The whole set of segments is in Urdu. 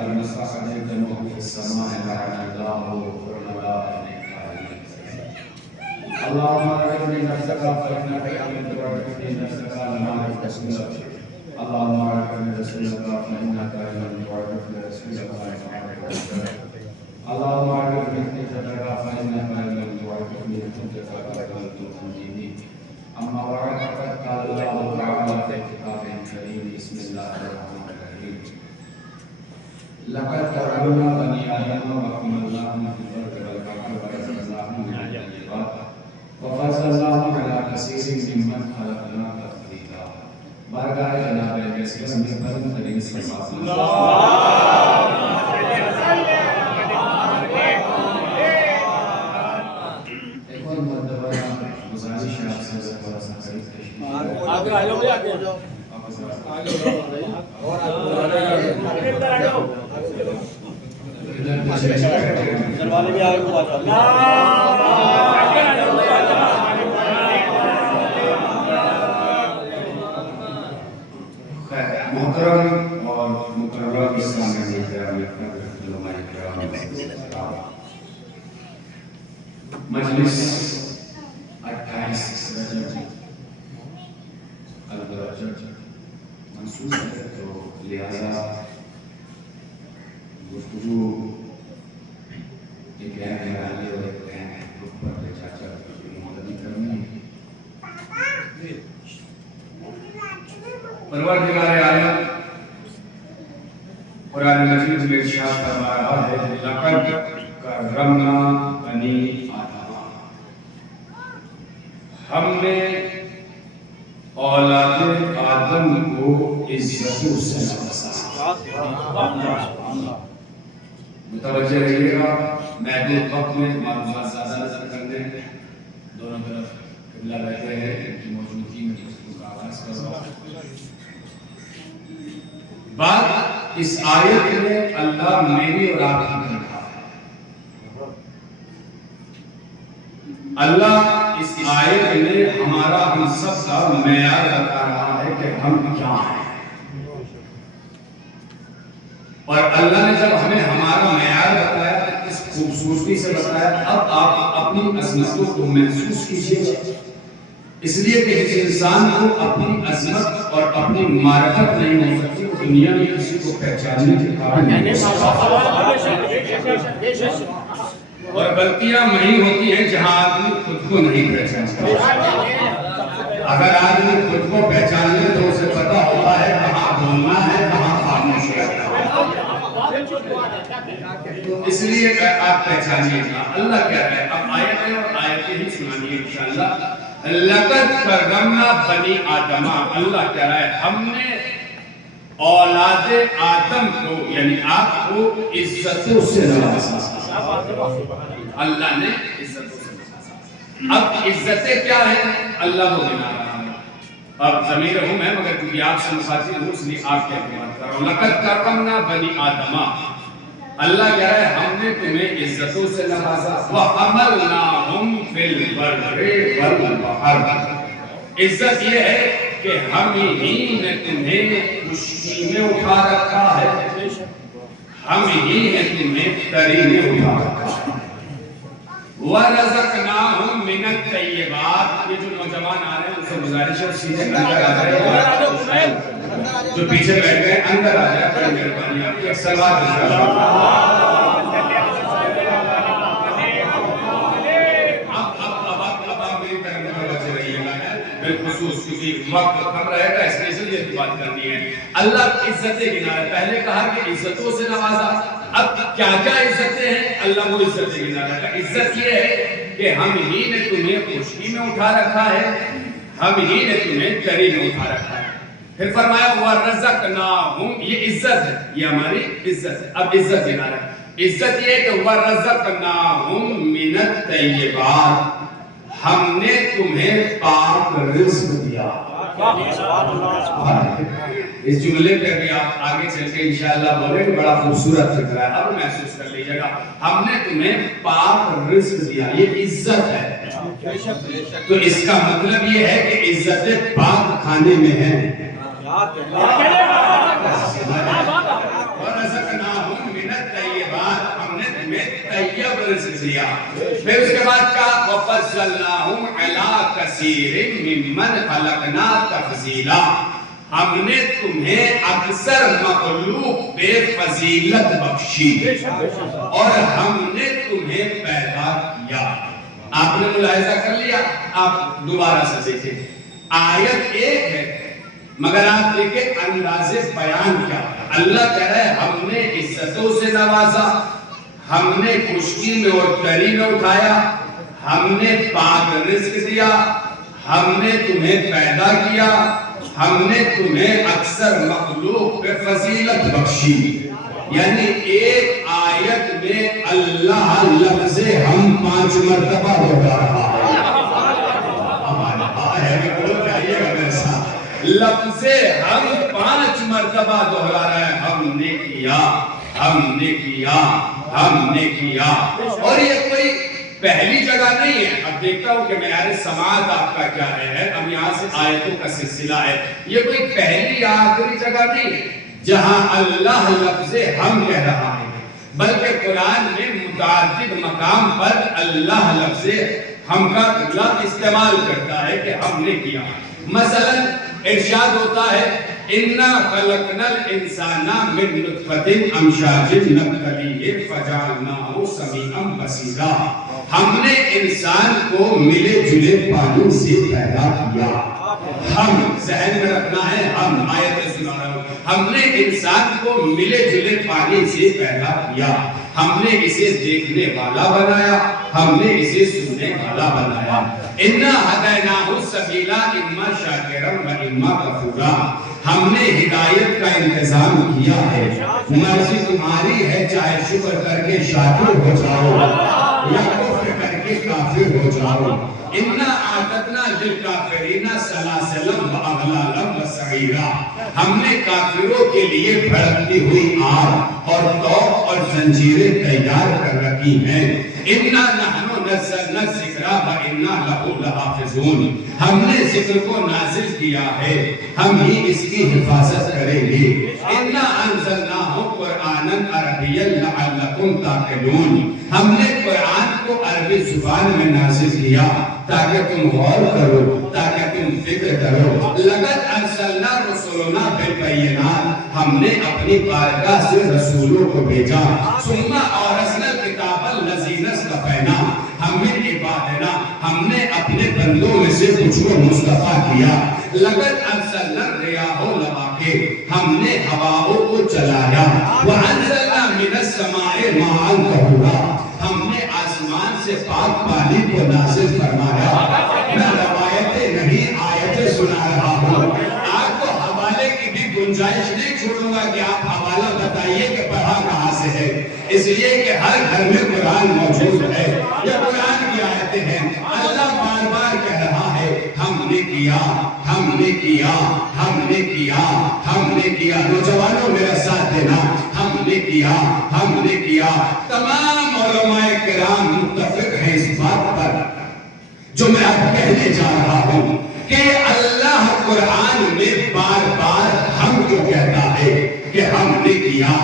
المستقدم في السماء لعن الله والملائكة. اللهم ارزقني نفسك فإنك أنت وارزقني نفسك لما تسلك. اللهم ارزقني رسولك فإنك أنت وارزقني رسولك لما تسلك. اللهم ارزقني خدمتك فإنك أنت وارزقني خدمتك لما تسلك. أما بعد فقد قال الله تعالى في كتابه الكريم بسم الله الرحمن الرحيم لقد كرمنا بني آدم وحملناهم في البر والبحر ورزقناهم من الطيبات وفضلناهم على كثير ممن خلقنا تفضيلا. بارگاہ جناب علیہ میں بلند ترین صلوات ایک اور مرتبہ گزارش ہے آپ سے تھوڑا سا قریب تشریف آگے آ جاؤ محترم اور مکرم اسلامی مجلس 28 منصوص ہے تو لہذا گفتگو ایک اہم حالے اور ایک اہم رخ پر چاچا مقدمی کرنی ہے. پروردگار عالم قرآن مجید میں ارشاد فرما رہا ہے لقد کرمنا بنی آدم. ہم نے اولاد آدم کو عزتوں سے نوازا. متوجہ رہیے گا محدود وقت میں معلومات زیادہ نظر کرنے دونوں طرف قبلہ بیٹھے ہیں ان کی موجودگی میں اس کا آغاز کر رہا ہوں. بات اس آیت میں اللہ میری اور آپ کی کرتا ہے. اللہ اس آیت میں ہمارا ہم سب کا معیار بتا رہا ہے کہ ہم کیا ہیں. اور اللہ نے جب ہمیں ہمارا معیار بتایا اس خوبصورتی سے بتایا اب آپ اپنی عظمتوں کو محسوس کیجئے. اس لیے کہ جس انسان کو اپنی عظمت اور اپنی معرفت نہیں ہو سکتی وہ دنیا میں کسی کو پہچاننے کے قابل نہیں. اور غلطیاں وہیں ہوتی ہیں جہاں آدمی خود کو نہیں پہچانتا. اگر آدمی خود کو پہچان لے تو اسے پتا ہوتا ہے کہاں بولنا ہے کہاں خاموش رہنا ہے. اس لیے آپ پہچانیے گا اللہ کہہ رہا ہے. اب آیت ہے اور آیتیں ہی سنانیے انشاءاللہ. لقد کرمنا بنی آدم. اللہ کہہ رہا ہے ہم نے اولاد آدم کو یعنی آپ کو عزتوں سے نوازا. اللہ نے عزتوں سے نوازا. اب عزتیں کیا ہیں اللہ کو گنا رہا ہے. اب ضمیر ہوں میں مگر کیونکہ آپ سے مخاطب ہوں اس لیے آپ کہہ کے بات کر رہا ہوں. لقد کرمنا بنی آدم. اللہ کہہ رہا ہے ہم نے تمہیں عزتوں سے نوازا. وَحَمَلْنَاهُمْ فِي الْبَرِّ وَالْبَحْرِ. عزت یہ ہے کہ ہم ہی نے تمہیں خشکی میں اٹھا رکھا ہے. ہم ہی نے تمہیں تری میں اٹھا رکھا ہے. وَرَزَقْنَاهُمْ مِنَ الطَّيِّبَاتِ. یہ جو نوجوان آ رہے ہیں ان سے گزارش ہے سیدھے اندر آ رہے ہیں. جو پیچھے بیٹھ گئے اندر آ جائے بڑی مہربانی آپ کی. سلوات بالخصوص کیونکہ وقت کم رہے گا اس لیے جلدی بات کرنی ہے. اللہ عزتیں گنا ہے. پہلے کہا کہ عزتوں سے نوازا. اب کیا کیا عزتیں ہیں اللہ وہ عزتیں گنا رہا ہے. عزت یہ ہے کہ ہم ہی نے تمہیں خشکی میں اٹھا رکھا ہے. ہم ہی نے تمہیں تری میں اٹھا رکھا ہے. پھر فرمایا وَرَزَقْنَاهُمْ. یہ عزت ہے یہ ہماری عزت ہے. اب عزت گنا رہا ہے. عزت یہ ہے کہ وَرَزَقْنَاهُمْ مِنَ الطَّيِّبَاتِ. ہم نے تمہیں پاک رزق دیا. اس جملے پہ بھی آپ آگے چل کے انشاءاللہ بولیں کہ بڑا خوبصورت فکر ہے. اب محسوس کر لیجئے گا ہم نے تمہیں پاک رزق دیا. یہ عزت ہے. تو اس کا مطلب یہ ہے کہ عزت پاک کھانے میں ہے. تمہیں طیب رزق دیا. پھر اس کے بعد کہا وَفَضَّلْنَاهُمْ عَلَىٰ كَثِيرٍ مِّمَّنْ خَلَقْنَا تَفْضِيلًا. ہم نے تمہیں اکثر مخلوق پہ فضیلت بخشی اور ہم نے تمہیں پیدا کیا. آپ نے ملاحظہ کر لیا؟ آپ دوبارہ سے دیکھیں. آیت ایک ہے مگر آپ دیکھیں انداز بیان کیا. اللہ کہہ رہا ہے ہم نے عزتوں سے نوازا, ہم نے خشکی میں اور تری میں اٹھایا, ہم نے پاک رزق دیا, ہم نے تمہیں پیدا کیا, ہم نے تمہیں اکثر مخلوق پہ فضیلت بخشی. یعنی ایک آیت میں اللہ لفظ ہم 5 مرتبہ دوہرا رہا ہے. لفظ ہم 5 مرتبہ دوہرا رہا ہے. ہم نے کیا, ہم نے کیا, ہم نے کیا. اور یہ کوئی پہلی جگہ نہیں ہے. اب دیکھتا ہوں کہ معیار سماعت آپ کا کیا ہے. اب یہاں سے آیتوں کا سلسلہ ہے. یہ کوئی پہلی آخری جگہ نہیں ہے جہاں اللہ لفظ ہم کہہ رہا ہے, بلکہ قرآن میں متعدد مقام پر اللہ لفظ ہم کا لفظ استعمال کرتا ہے کہ ہم نے کیا. مثلا ارشاد ہوتا ہے اِنَّا خَلَقْنَا الْإِنسَانَ مِن نُطْفَةٍ أَمْشَاجٍ نَبْتَلِيهِ فَجَعَلْنَاهُ سَمِيعًا بَصِيرًا. ہم نے انسان کو ملے جلے پانی سے پیدا کیا. ہم ذہن میں رکھنا ہے, ہم آیت سنا رہا ہوں. ہم نے انسان کو ملے جلے پانی سے پیدا کیا. ہم نے اسے دیکھنے والا بنایا, ہم نے اسے سننے والا بنایا. اِنَّا هَدَيْنَاهُ السَّبِيلَ إِمَّا شَاكِرًا وَإِمَّا كَفُورًا. ہم نے ہدایت کا انتظام کیا ہے. مرضی تمہاری ہے, چاہے شکر کر کے شاکر ہو جاؤ یا کفر کر کے کافر ہو جاؤ. اِنَّا أَعْتَدْنَا لِلْكَافِرِينَ سَلَاسِلًا وَأَغْلَالًا وَسَعِيرًا. ہم نے کافروں کے لیے بھڑکتی ہوئی آگ اور طوق اور زنجیریں تیار کر رکھی ہیں. اِنَّا نَحْنُ نَزَّلْنَا الذِّكْرَ وَإِنَّا لَهُ لَحَافِظُونَ. ہم نے ذکر کو نازل کیا ہے, ہم ہی اس کی حفاظت کریں گے. اِنَّا أَنزَلْنَاهُ قُرْآنًا عَرَبِيًّا لَعَلَّكُمْ تَعْقِلُونَ. ہم نے قرآن کو عربی زبان میں نازل کیا تاکہ تم غور کرو, تاکہ تم فکر کرو. لَقَدْ أَرْسَلْنَا رُسُلَنَا بِالْبَيِّنَاتِ. ہم نے اپنی بارگاہ سے رسولوں کو بھیجا. ثُمَّ أَوْرَثْنَا الْكِتَابَ الَّذِينَ اصْطَفَيْنَا. ہم نے عبادنا, ہم نے اپنے بندوں میں سے کچھ کو مصطفیٰ کیا. لَقَدْ أَرْسَلْنَا الرِّيَاحَ لَوَاقِحَ. ہم نے ہواؤں کو چلایا. وَأَنزَلْنَا مِنَ السَّمَاءِ مَاءً طَهُورًا. ہم نے آسمان سے پاک پانی کو نازل فرمایا. میں روایتیں نہیں آیتیں سنا رہا ہوں. آپ کو حوالے کی بھی گنجائش نہیں چھوڑوں گا کہ آپ حوالہ بتائیے کہ پڑھا کہاں سے ہے, اس لیے کہ ہر گھر میں قرآن موجود ہے. یہ قرآن کی آیتیں ہیں. اللہ بار بار کہہ رہا ہے ہم نے کیا, ہم نے کیا, ہم نے کیا, ہم نے کیا. نوجوانوں میرا ساتھ دینا. ہم نے کیا, ہم نے کیا. تمام علماء کرام متفق ہیں اس بات پر جو میں اب کہنے جا رہا ہوں کہ اللہ قرآن میں بار بار ہم کو کہتا ہے کہ ہم نے کیا,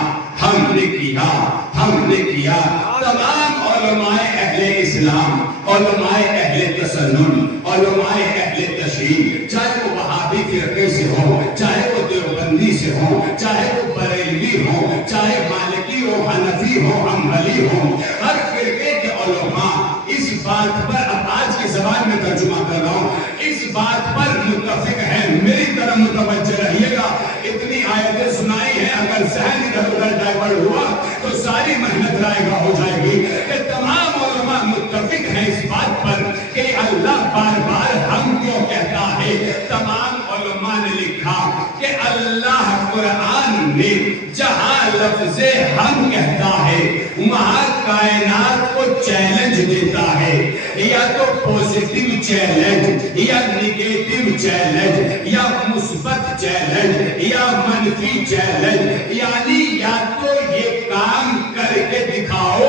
ہم نے کیا, ہم نے کیا. تمام علماء اہل اسلام, علماء اہل تسنن, علماء اہل تشیع, چاہے وہ وہابی فرقے سے ہو, چاہے وہ دیوبندی سے ہو, چاہے وہ بریلوی ہو, چاہے مالکی ہو, حنفی ہو, حنبلی ہو, ہر فرقے کے علماء اس بات پر, اب آج کی زبان میں ترجمہ کر رہا ہوں, اس بات پر متفق ہیں. میری طرف متوجہ رہیے گا. اتنی آیتیں سنائی ہیں, اگر ذہن ادھر ادھر ڈائیورٹ ہوا تو ساری محنت رائے گا ہو جائے گی. کہ تمام علماء متفق ہیں اس بات پر کہ اللہ بار بار ہم کیوں کہتا ہے. تمام علماء نے لکھا کہ اللہ قرآن میں جہاں لفظ ہم کہتا ہے وہاں کائنات کو چیلنج دیتا ہے, یا تو پوزیٹیو چیلنج یا نیگیٹیو چیلنج یا مثبت چیلنج یا منفی چیلنج. یعنی یا تو یہ کام کر کے دکھاؤ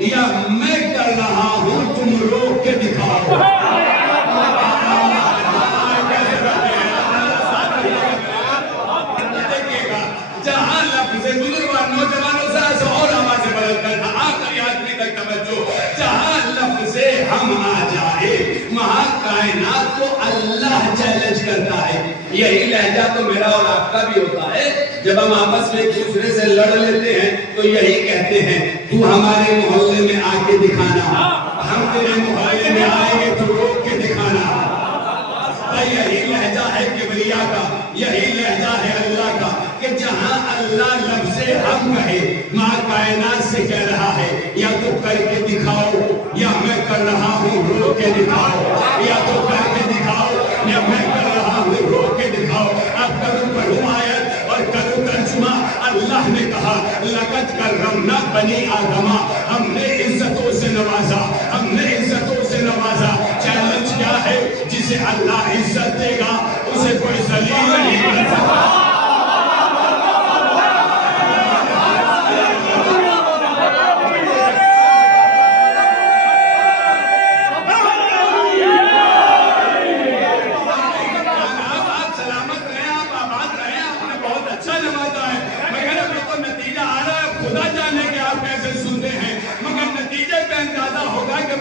یا میں کر رہا ہوں تم روک کے دکھاؤ. جہاں لفظ بزرگان نوجوانوں سے اور آوازیں بدل کر تھا, آخری آدمی کرتا ہے. یہی لہجہ تو میرا اور آپ کا بھی ہوتا ہے. جب ہم آپس میں ایک دوسرے سے لڑ لیتے ہیں تو یہی کہتے ہیں تو ہمارے محلے میں آ کے دکھانا, ہم تیرے محلے میں آئیں گے تو روک کے دکھانا. یہی لہجہ ہے کبریا کا, یہی لہجہ ہے اللہ کا کہ جہاں اللہ لفظ ہم کہے ماں کائنات سے کہہ رہا ہے یا تو کر کے دکھاؤ یا میں کر رہا ہوں رو کے دکھاؤ, یا تو کر کے دکھاؤ یا میں کر رہا ہوں رو کے دکھاؤ. اب کروں پڑھوں آیت اور کروں ترجمہ. اللہ نے کہا لقد کرمنا بنی آدما, ہم نے عزتوں سے نوازا, ہم نے عزتوں سے نوازا. چیلنج کیا ہے؟ جسے اللہ عزت دے گا اسے کوئی ذلیل نہیں کر سکتا.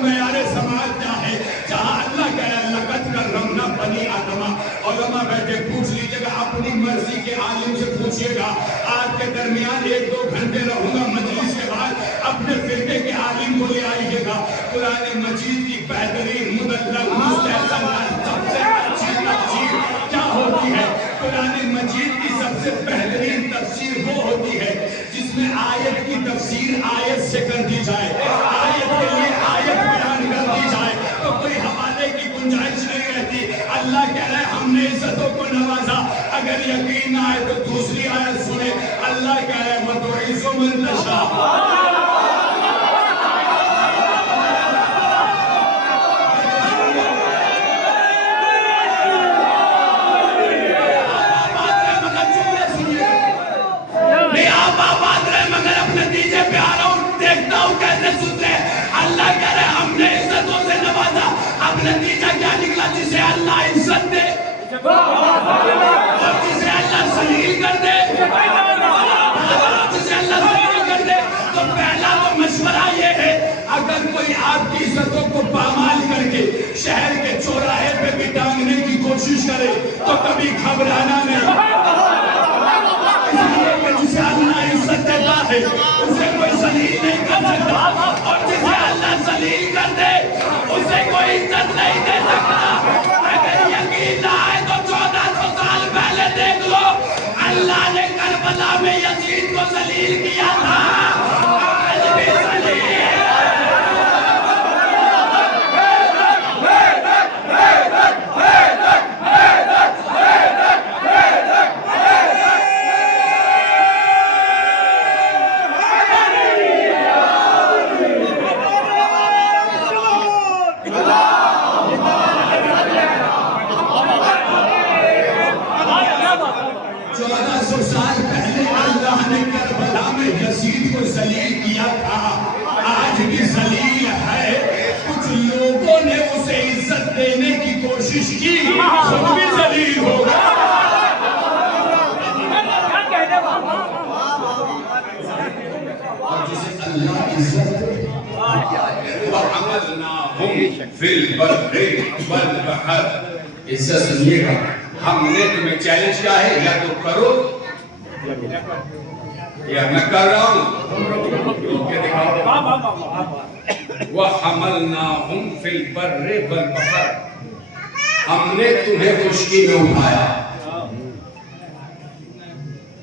معیار سماج کیا ہے؟ جہاں اللہ کہہ رہا ہے لقد کرمنا بنی آدما. علماء بیٹھے پوچھ لیجیے گا, اپنی مرضی کے عالم سے پوچھئے گا. آج کے درمیان 1-2 گھنٹے رہوں گا, مجلس کے بعد اپنے فرقے کے عالم کو لے آئیے گا. قرآن مجید کی بہترین مدلل مستحسن سب سے اچھی تفسیر کیا ہوتی ہے؟ قرآن مجید کی سب سے بہترین تفسیر وہ ہوتی ہے جس میں آیت کی تفسیر آیت سے کر دی جائے, آیت کے لیے آیت بیان کر دی جائے, تو کوئی حوالے کی گنجائش نہیں رہتی. اللہ کہہ رہا ہے ہم نے عزتوں کو نوازا. اگر یقین نہ آئے تو دوسری آیت سنے. اللہ کہہ رہا ہے وَتُعِزُّ مَن تَشَاءُ. اللہ کہہ رہے ہم نے عزتوں سے نوازا. اب نتیجہ کیا نکلا؟ جسے اللہ عزت دے اور جسے اللہ ذلیل کر دے, جسے اللہ ذلیل کر دے. تو پہلا وہ مشورہ یہ ہے, اگر کوئی آپ کی عزتوں کو پامال کر کے شہر کے چوراہے پہ بھی ٹانگنے کی کوشش کرے تو کبھی گھبرانا نہیں. جسے اللہ عزت دیتا ہے اسے کوئی ذلیل نہیں کر سکتا, اور جسے اللہ ذلیل کر دے اسے کوئی عزت نہیں دے سکتا. اگر یقین نہ آئے تو 1400 سال پہلے دیکھ لو, اللہ نے کربلا میں یزید کو ذلیل کیا تھا. آج بھی ذلیل یزید کو ذلیل کیا تھا, آج بھی ذلیل ہے. کچھ لوگوں نے اسے عزت دینے کی کوشش کی, خود بھی ذلیل ہوگا. اور جسے اللہ عزت دے وَحَمَلْنَاهُمْ فِي الْبَرِّ وَالْبَحْرِ. عزت سنیے گا, ہم نے تمہیں چیلنج کیا ہے, یا تو کرو یا میں کر رہا ہوں روک کے دکھاؤ. وَحَمَلْنَاهُمْ فِي الْبَرِّ وَالْبَحْرِ. ہم نے تمہیں خشکی میں اٹھایا.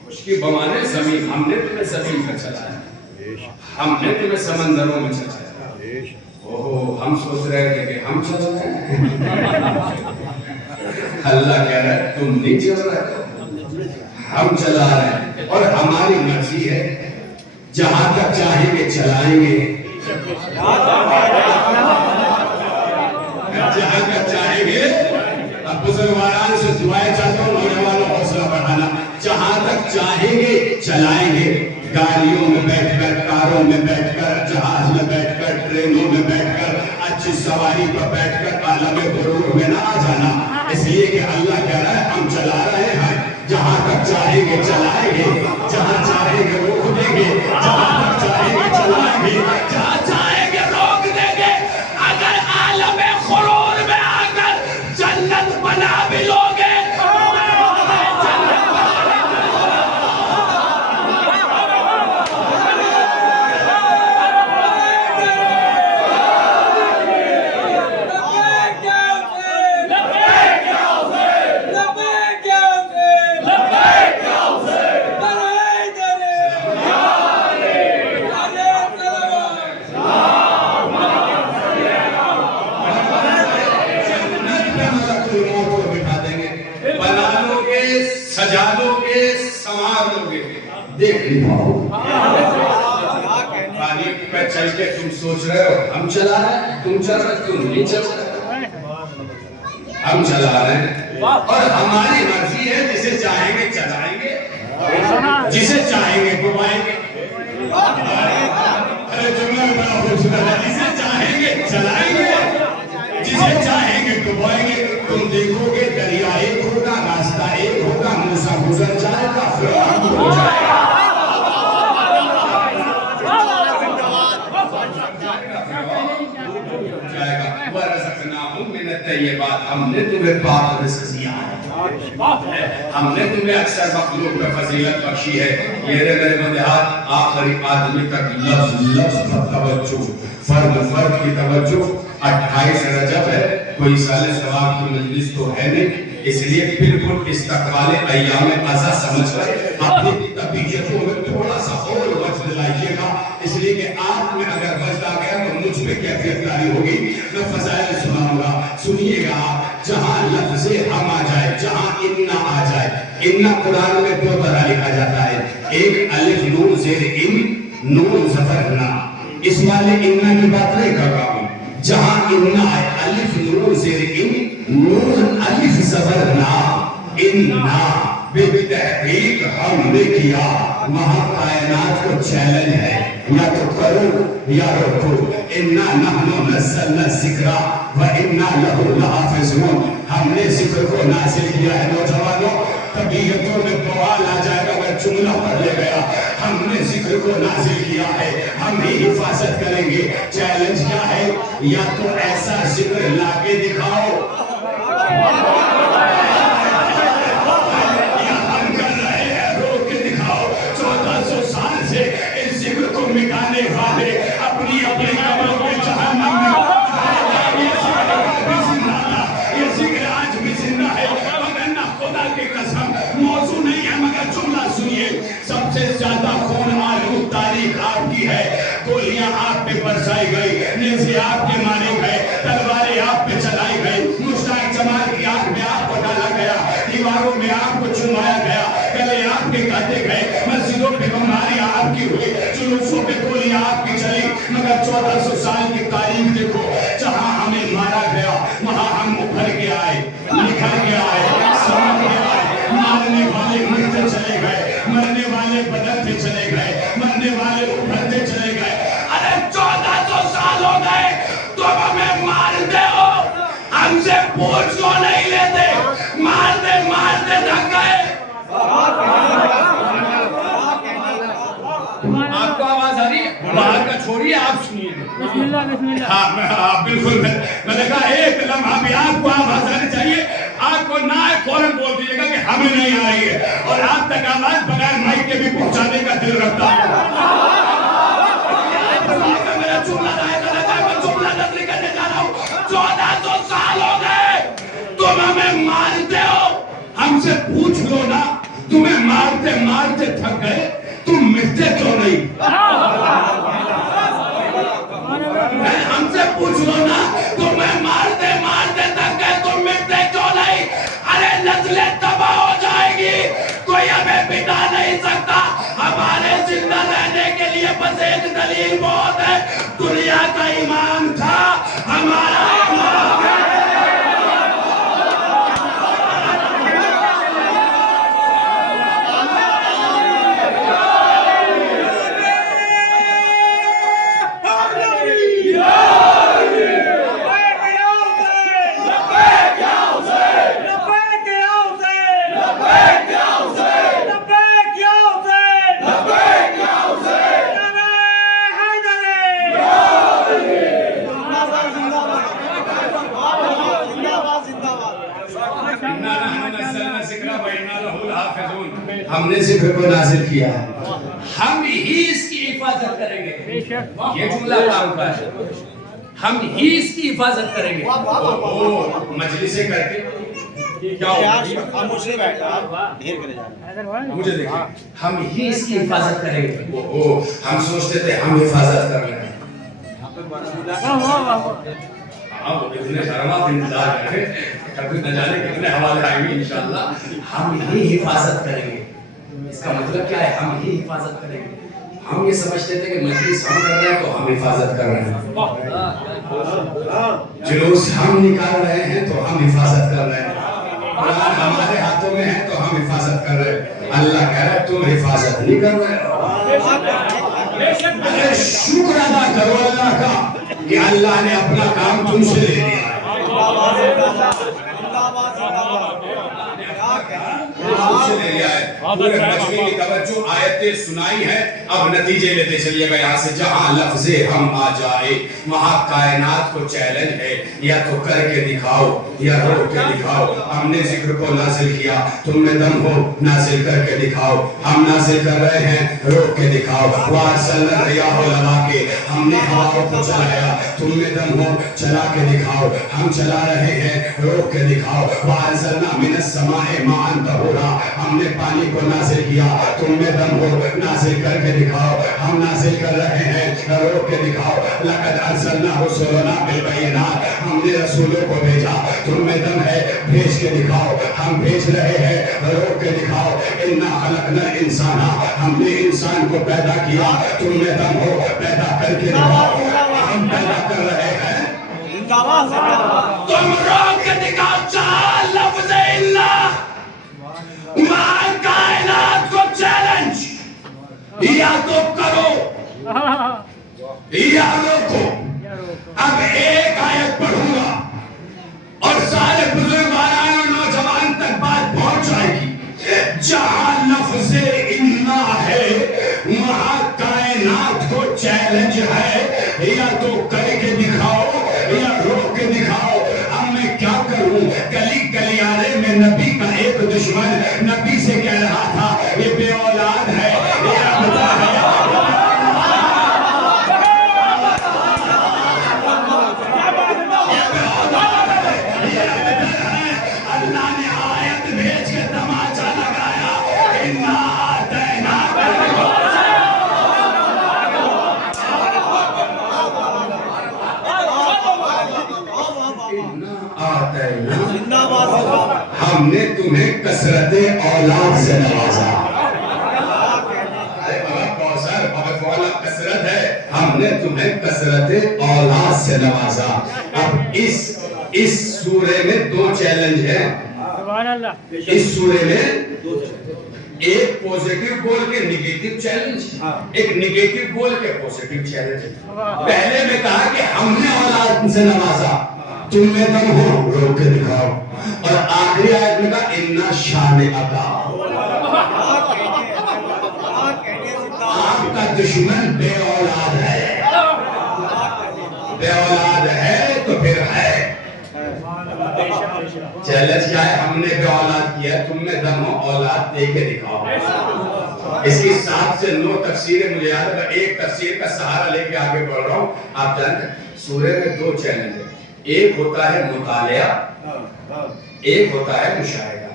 خشکی بمانے زمین, ہم نے تمہیں زمین پر چلایا, ہم نے تمہیں سمندروں میں چلایا. اوہ ہم سوچ رہے تھے کہ ہم چل رہے ہیں. اللہ کہہ رہا ہے تم نہیں چل رہے, ہم چلا رہے ہیں. اور ہماری مرضی ہے, جہاں تک چاہیں گے چلائیں گے, جہاں تک چاہیں گے. اب بزرگواران سے دعائیں چاہتا ہوں, نوجوانوں حوصلہ بڑھانا. جہاں تک چاہیں گے چلائیں گے, گاڑیوں میں بیٹھ کر, کاروں میں بیٹھ کر, جہاز میں بیٹھ کر, ٹرینوں میں بیٹھ کر, اچھی سواری پر بیٹھ کر عالم غرور میں نہ آ جانا. اس لیے کہ اللہ کہہ رہا ہے ہم چلا رہے ہیں, جہاں تک چاہیں گے چلائیں گے, جہاں چاہیں گے روک دیں گے, جہاں تک چاہیں گے چلائیں گے, جہاں چاہیں گے روک دیں گے. اگر عالم غرور میں آ کر جنت بنا بھی لوگے دیکھ نہیں پاؤ. پانی پہ چل کے تم سوچ رہے ہو ہم چلا رہے ہیں, تم چل رہے, تم نہیں چل رہے, ہم چلا رہے ہیں. اور ہماری مرضی ہے, جسے چاہیں گے چلائیں گے, جسے چاہیں گے ڈبائیں گے. ارے جملہ بڑا خوبصورت ہے, جسے چاہیں گے چلائیں گے, جسے چاہیں گے ڈبائیں گے. تم دیکھو گے دریا ایک ہوگا, راستہ ایک ہوگا, موسیٰ گزر جائے گا, فرعون ہو جائے گا. وَرَزَقْنَاهُمْ مِنَ الطَّيِّبَاتِ, ہم نے تمہیں پاک رزق دیا ہے, ہم نے تمہیں اکثر مخلوق میں فضیلت بخشی ہے. یہ میرے بندہات آخری آدمی تک لفظ پر توجہ, فرد کی توجہ. 28 رجب ہے, کوئی سال ثواب کی مجلس تو ہے نہیں, اس لیے بالکل استقبال ایام ازا سمجھ کر اپنی طبیعتوں میں تھوڑا سا اور وجد لائیے گا, اس لیے کہ آپ میں اگر وجد آ گیا تو مجھ پہ کیفیت جاری ہوگی. میں فضائل سناؤں گا, سنیے گا. جہاں لفظ ہم آ جائے, جہاں انا آ جائے, انا قرآن میں 2 طرح لکھا جاتا ہے, ایک الف نون زیر ان, نون زبر نا. اس والے انا کی بات نہیں کر رہا ہوں. جہاں انا ہے الف نون زیر ان, نون الف زبر نا, انا بالتحقیق ہم نے کیا. وہاں کائنات کو چیلنج ہے, یا تو کرو یا رکھو. انا نحن نزلنا الذکر وانا لہ لحافظون, ہم نے ذکر کو نازل کیا ہے. نوجوانوں طبیعتوں میں بوال آ جائے گا اگر جملہ پڑھ لے گیا. ہم نے ذکر کو نازل کیا ہے, ہم ہی حفاظت کریں گے. چیلنج کیا ہے, یا تو ایسا ذکر لا کے دکھاؤ, یا ہم کر رہے ہیں رو کے دکھاؤ. 1400 سال سے اس ذکر کو مٹانے والے اپنی اپنی قبروں پہ جہنم میں, یہ ذکر آج بھی زندہ ہے. مگر نہ خدا کی قسم موضوع نہیں ہے, مگر جملہ سنیے. سب سے زیادہ خون آلود تاریخ آپ کی ہے. گولیاں آپ پہ برسائی گئی, نیزے آپ کے مارے گئے, تلواریں آپ پہ چلائی گئی, مشتاق جمال کی آنکھ میں آپ کو ڈالا گیا, دیواروں میں آپ کو چمایا گیا, گلے آپ کے کاٹے گئے, مسجدوں پہ بمباریاں آپ کی ہوئی, جلوسوں پہ گولیاں آپ کی چلی. مگر 1400 سال کی تاریخ دیکھو, جہاں ہمیں مارا گیا وہاں ہم ابھر کے آئے, نکھر کے آئے, سمجھ کے آئے. مارنے والے مرتے چلے گئے, مرنے والے بدلتے چلے گئے, مرنے والے ابھرتے چلے گئے. ارے 1400 سال ہو گئے, تم ہمیں مارتے ہو, ہم سے پوچھ کیوں نہیں لیتے؟ مارتے مارتے تھک گئے. آپ کو آواز آ رہی ہے؟ باہر کا چھوڑیے, آپ سنیے. بسم اللہ بسم اللہ. ہاں بالکل, میں نے کہا ایک لمحہ بھی آپ کو آواز آنی چاہیے. آپ کو نہ آئے فوراً بول دیجیے گا کہ ہمیں نہیں آ رہی ہے, اور آپ تک آواز بغیر مائک کے بھی پہنچانے کا دل رکھتا ہوں. میرا جملہ رائے کا لگا, میں جملہ نقل کرنے جا رہا ہوں. 1400 سال ہو گئے, تم ہمیں مارتے ہو, ہم سے پوچھ لو نا, تمہیں مارتے مارتے تھک گئے, تم مٹتے کیوں نہیں؟ ہم سے پوچھ لو نا, تمہیں مارتے مارتے تھک گئے, تم مٹتے کیوں نہیں؟ ارے نسلیں تباہ ہو جائے گی, کوئی ہمیں بٹا نہیں سکتا. ہمارے زندہ رہنے کے لیے بس ایک دلیل بہت ہے, دنیا کا امام تھا, ہمارا امام ہے. ہم نے ذکر کو نازل کیا ہے, ہم ہی اس کی حفاظت کریں گے. یہ جملہ کام کا ہے, ہم ہی اس کی حفاظت کریں گے. مجلسیں کر کے کیا ہوگا, مجھے دیکھیں, ہم ہی اس کی حفاظت کریں گے. ہم سوچتے تھے ہم حفاظت کر رہے ہیں. ہاں, وہ اتنے شرمات انتظار کریں, کبھی نہ جانے کتنے حوالے آئیں گے انشاءاللہ. ہم ہی حفاظت کریں گے. اس کا مطلب کیا ہے؟ ہم ہی حفاظت کریں گے. ہم یہ سمجھتے تھے کہ مجلس ہم کر رہے ہیں تو ہم حفاظت کر رہے ہیں, جلوس ہم نکال رہے ہیں تو ہم حفاظت کر رہے ہیں, قرآن ہمارے ہاتھوں میں ہے تو ہم حفاظت کر رہے ہیں. اللہ کہہ رہا ہے تم حفاظت نہیں کر رہے ہو. ارے شکر ادا کرو اللہ کا کہ اللہ نے اپنا کام تم سے لے لیا. پورے مجمع کی توجہ آیتیں سنائی ہے. اب نتیجے لیتے چلیے گا یہاں سے. جہاں لفظ ہم آ جائے وہاں کائنات کو چیلنج ہے, یا تو کر کے دکھاؤ یا روک کے دکھاؤ. ہم نے ذکر کو نازل کیا, تم میں دم ہو نازل کر کے دکھاؤ. ہم نازل کر رہے ہیں, روک کے دکھاؤ. وارسلنا الرياح لوا کے ہم نے ہواؤں کو چلایا, تم میں دم ہو چلا کے دکھاؤ. ہم چلا رہے ہیں, روک کے دکھاؤ. وانزلنا من السماء ماء طهورا ہم نے پانی کو نازل کیا, تم میں دم ہو نازل کر کے دکھاؤ. ہم نازل کر رہے ہیں, روک کے دکھاؤ. لقد ارسلنا رسلنا بالبينات ہم نے رسولوں کو بھیجا, تم میں دم ہے بھیج کے دکھاؤ. ہم بھیج رہے ہیں, روک کے دکھاؤ. انا خلقنا الانسان ہم نے انسان کو پیدا کیا, تم میں دم ہو پیدا کر کے دکھاؤ. ہم پیدا کر رہے ہیں, تم روک کے دکھاؤ. چال لفظ اللہ مع کائنات کو چیلنج, یا تو کرو یا روکو. اب ایک آیت پڑھوں گا اور سارے بزرگواران اور نوجوان تک بات پہنچ جائے گی. جہاں لفظ انا ہے وہاں کائنات کو چیلنج ہے, یا تو کر کے دکھاؤ یا روک کے دکھاؤ. اب میں کیا کروں؟ گلی گلیارے میں نبی کا ایک دشمن نبی سے کہہ رہا تھا یہ بے اولاد ہے, یہ ابتر ہے. اللہ نے آیت بھیج کے تماچا لگایا, انا آتیناک ہم نے تمہیں کثرت اولاد سے نوازا. کثرت ہے, ہم نے تمہیں کثرت اولاد سے نوازا. اب اس سورے میں دو چیلنج ہیں. اس سورے میں ایک پوزیٹیو بول کے نیگیٹو چیلنج, ایک نیگیٹو بول کے پوزیٹیو چیلنج. پہلے میں کہا کہ ہم نے اولاد سے نوازا, تم میں دم ہو روک کے دکھاؤ. اور آخری آیت میں کہا انا شانئک آپ کا دشمن بے اولاد ہے. بے اولاد ہے تو پھر ہے. چیلنج کیا ہے؟ ہم نے بے اولاد کیا, تم میں دم ہو اولاد دے کے دکھاؤ. اس کی 7 سے 9 تفسیریں مجھے یاد ہے, ایک تفسیر کا سہارا لے کے آگے بڑھ رہا ہوں. آپ جانتے ہیں سورے میں دو چیلنج ہیں, ایک ہوتا ہے مطالعہ, ایک ہوتا ہے مشاہدہ.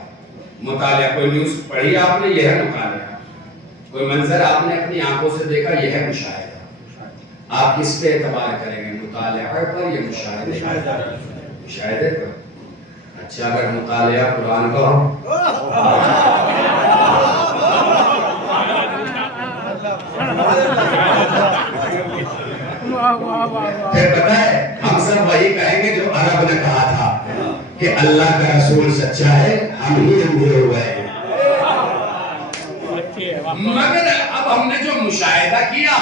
مطالعہ کوئی نیوز پڑھی آپ نے, یہ ہے مطالعہ. کوئی منظر آپ نے اپنی آنکھوں سے دیکھا, یہ ہے مشاہدہ. آپ کس پہ اعتبار کریں گے, مطالعہ پر یا مشاہدے؟ مشاہدے پر. اچھا اگر مطالعہ قرآن کا ہو, پھر پتہ ہے ہم سب وہی کہیں گے جو عرب نے کہا تھا کہ اللہ کا رسول سچا ہے, ہم ہی اندھے ہوئے ہیں. مگر اب ہم نے جو مشاہدہ کیا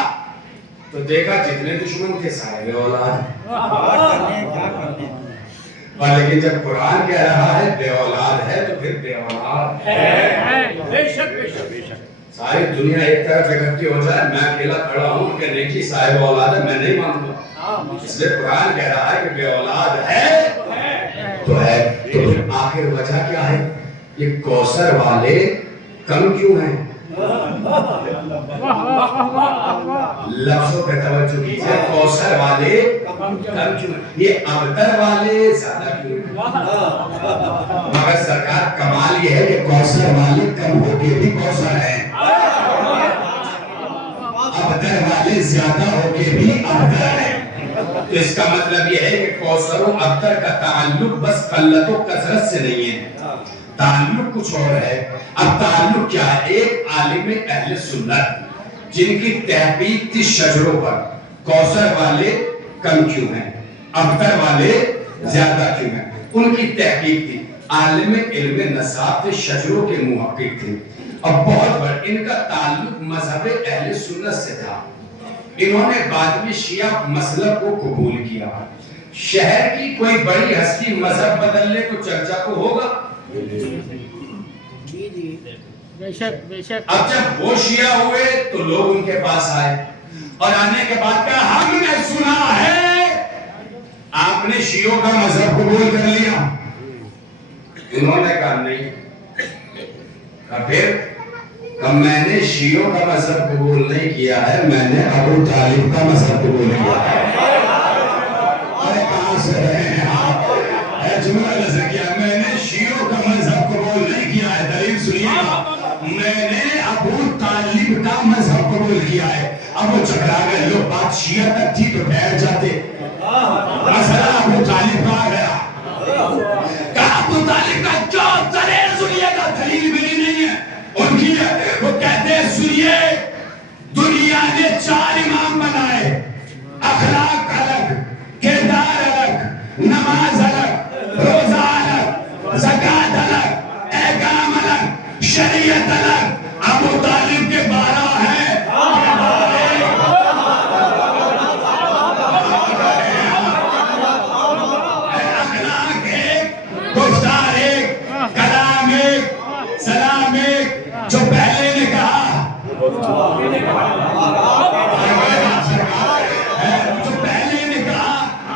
تو دیکھا جتنے دشمن تھے سارے اولاد. لیکن جب قرآن کہہ رہا ہے بے اولاد ہے تو پھر بے اولاد ہے. بے شک بے شک بے شک. ساری دنیا ایک طرف اکٹھی ہو جائے, میں اکیلا کھڑا ہوں کہ نیکی صاحب اولاد ہے, میں نہیں مانتا. اس لیے قرآن کہہ رہا ہے کہ بے اولاد ہے تو ہے. تو پھر آخر وجہ کیا ہے؟ یہ کوثر والے کم کیوں ہیں؟ لفظوں پہ توجہ کیجئے, کوثر والے کم کیوں ہیں؟ یہ ابتر والے زیادہ کیوں ہیں؟ مگر سرکار کمال یہ ہے کہ کوثر والے کم ہو کے بھی کوثر ہیں, ابتر والے زیادہ ہو کے بھی ابتر ہیں. تو اس کا مطلب یہ ہے کہ کوثر و ابتر کا تعلق بس قلت و کثرت سے نہیں ہے، تعلق کچھ اور ہے۔ اب تعلق کیا ہے؟ ایک عالم اہل سنت جن کی تحقیق تھی شجروں پر، کوثر والے کم کیوں ہیں، ابتر والے زیادہ کیوں ہیں، ان کی تحقیق تھی۔ عالم علم نصاب تھے، شجروں کے محقق تھے، اب بہت بڑا ان کا تعلق مذہب اہل سنت سے تھا۔ انہوں نے بعد میں شیعہ مسلک کو قبول کیا۔ شہر کی کوئی بڑی ہستی مذہب بدل لے تو چرچا کو ہوگا۔ اب جب وہ شیعہ ہوئے تو لوگ ان کے پاس آئے اور آنے کے بعد کہا ہم نے سنا ہے آپ نے شیعوں کا مذہب قبول کر لیا۔ انہوں نے کہا نہیں، پھر میں نے شیعوں کا مذہب قبول نہیں کیا ہے، میں نے ابو طالب کا مذہب قبول کیا ہے۔ ارے کہاں سے رہے ہیں آپ؟ جملہ نظر کیا، میں نے شیعوں کا مذہب قبول نہیں کیا ہے، دلیل سنیے گا، میں نے ابو طالب کا مذہب قبول کیا ہے۔ اب وہ چکرا گئے، لوگ بات شیعہ تک تھی تو ٹھہر جاتے، مسئلہ ابو طالب کا آ گیا، کہا ابو طالب کا جو دلیل سنیے گا، دلیل میری نہیں ہے ان کی ہے۔ وہ کہتے ہیں سنیے، دنیا نے 4 امام بنائے، اخلاق الگ، کردار الگ، نماز الگ، روزہ الگ، زکوٰۃ الگ، احکام الگ، شریعت الگ، ابو طالب کے 12 ہیں۔ اخلاق ایک، گفتار ایک، کلام ایک، سلام ایک، جو پہلے نے کہا، جو پہلے نے کہا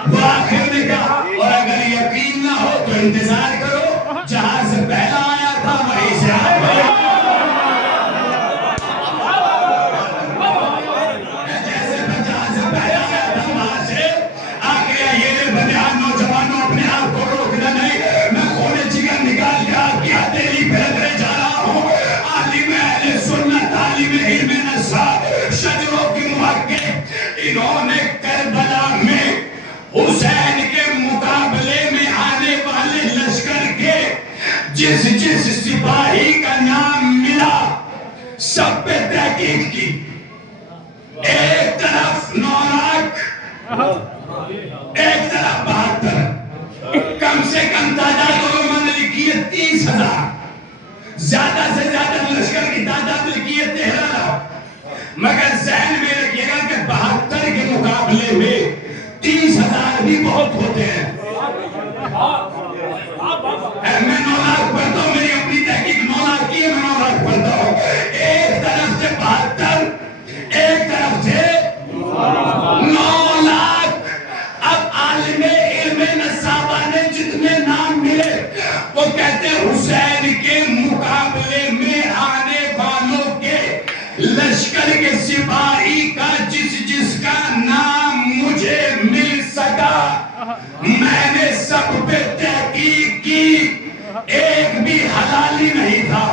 وہ آخر نے کہا، اور اگر یقین نہ ہو تو انتظار کرو، جہاں سے پہلا آیا تھا وہیں سے آ گیا۔ جیسے جہاں سے پہلا آیا تھا وہاں سے آ گیا۔ یہ بنیاد نوجوانوں اپنے آپ کو روکنا نہیں، میں خون جگر نکال کے آپ کی ہتھیلی پہ رگڑے جا رہا ہوں۔ عالم اہل سنت، عالم علم نصاب، شجروں کی محقق، انہوں نے کربلا میں حسین کے مقابلے میں آنے والے لشکر کے جس سپاہی کا نام ملا سب پہ تحقیق کی۔ ایک طرف 9 لاکھ، ایک طرف 72، کم سے کم تعداد علماء نے لکھی ہے 30,000، زیادہ سے زیادہ لشکر کی تعداد لکھی ہے 13 لاکھ، مگر ذہن میں رکھیے گا کہ 72 کے مقابلے میں 30,000 بھی بہت ہوتے ہیں۔ میں 9 لاکھ پڑھتا ہوں، میری اپنی تحقیق 9 لاکھ کی ہے، میں 9 لاکھ پڑھتا ہوں۔ ایک طرف سے 72، ایک طرف سے 9 لاکھ۔ اب عالم علم نصابہ نے جتنے نام ملے وہ کہتے ہیں حسین کے مقابلے میں آنے والوں کے لشکر کے سپاہی کا جس کا نام مجھے مل سکا، میں نے سب پہ تحقیق کی، ایک بھی حلالی نہیں تھا۔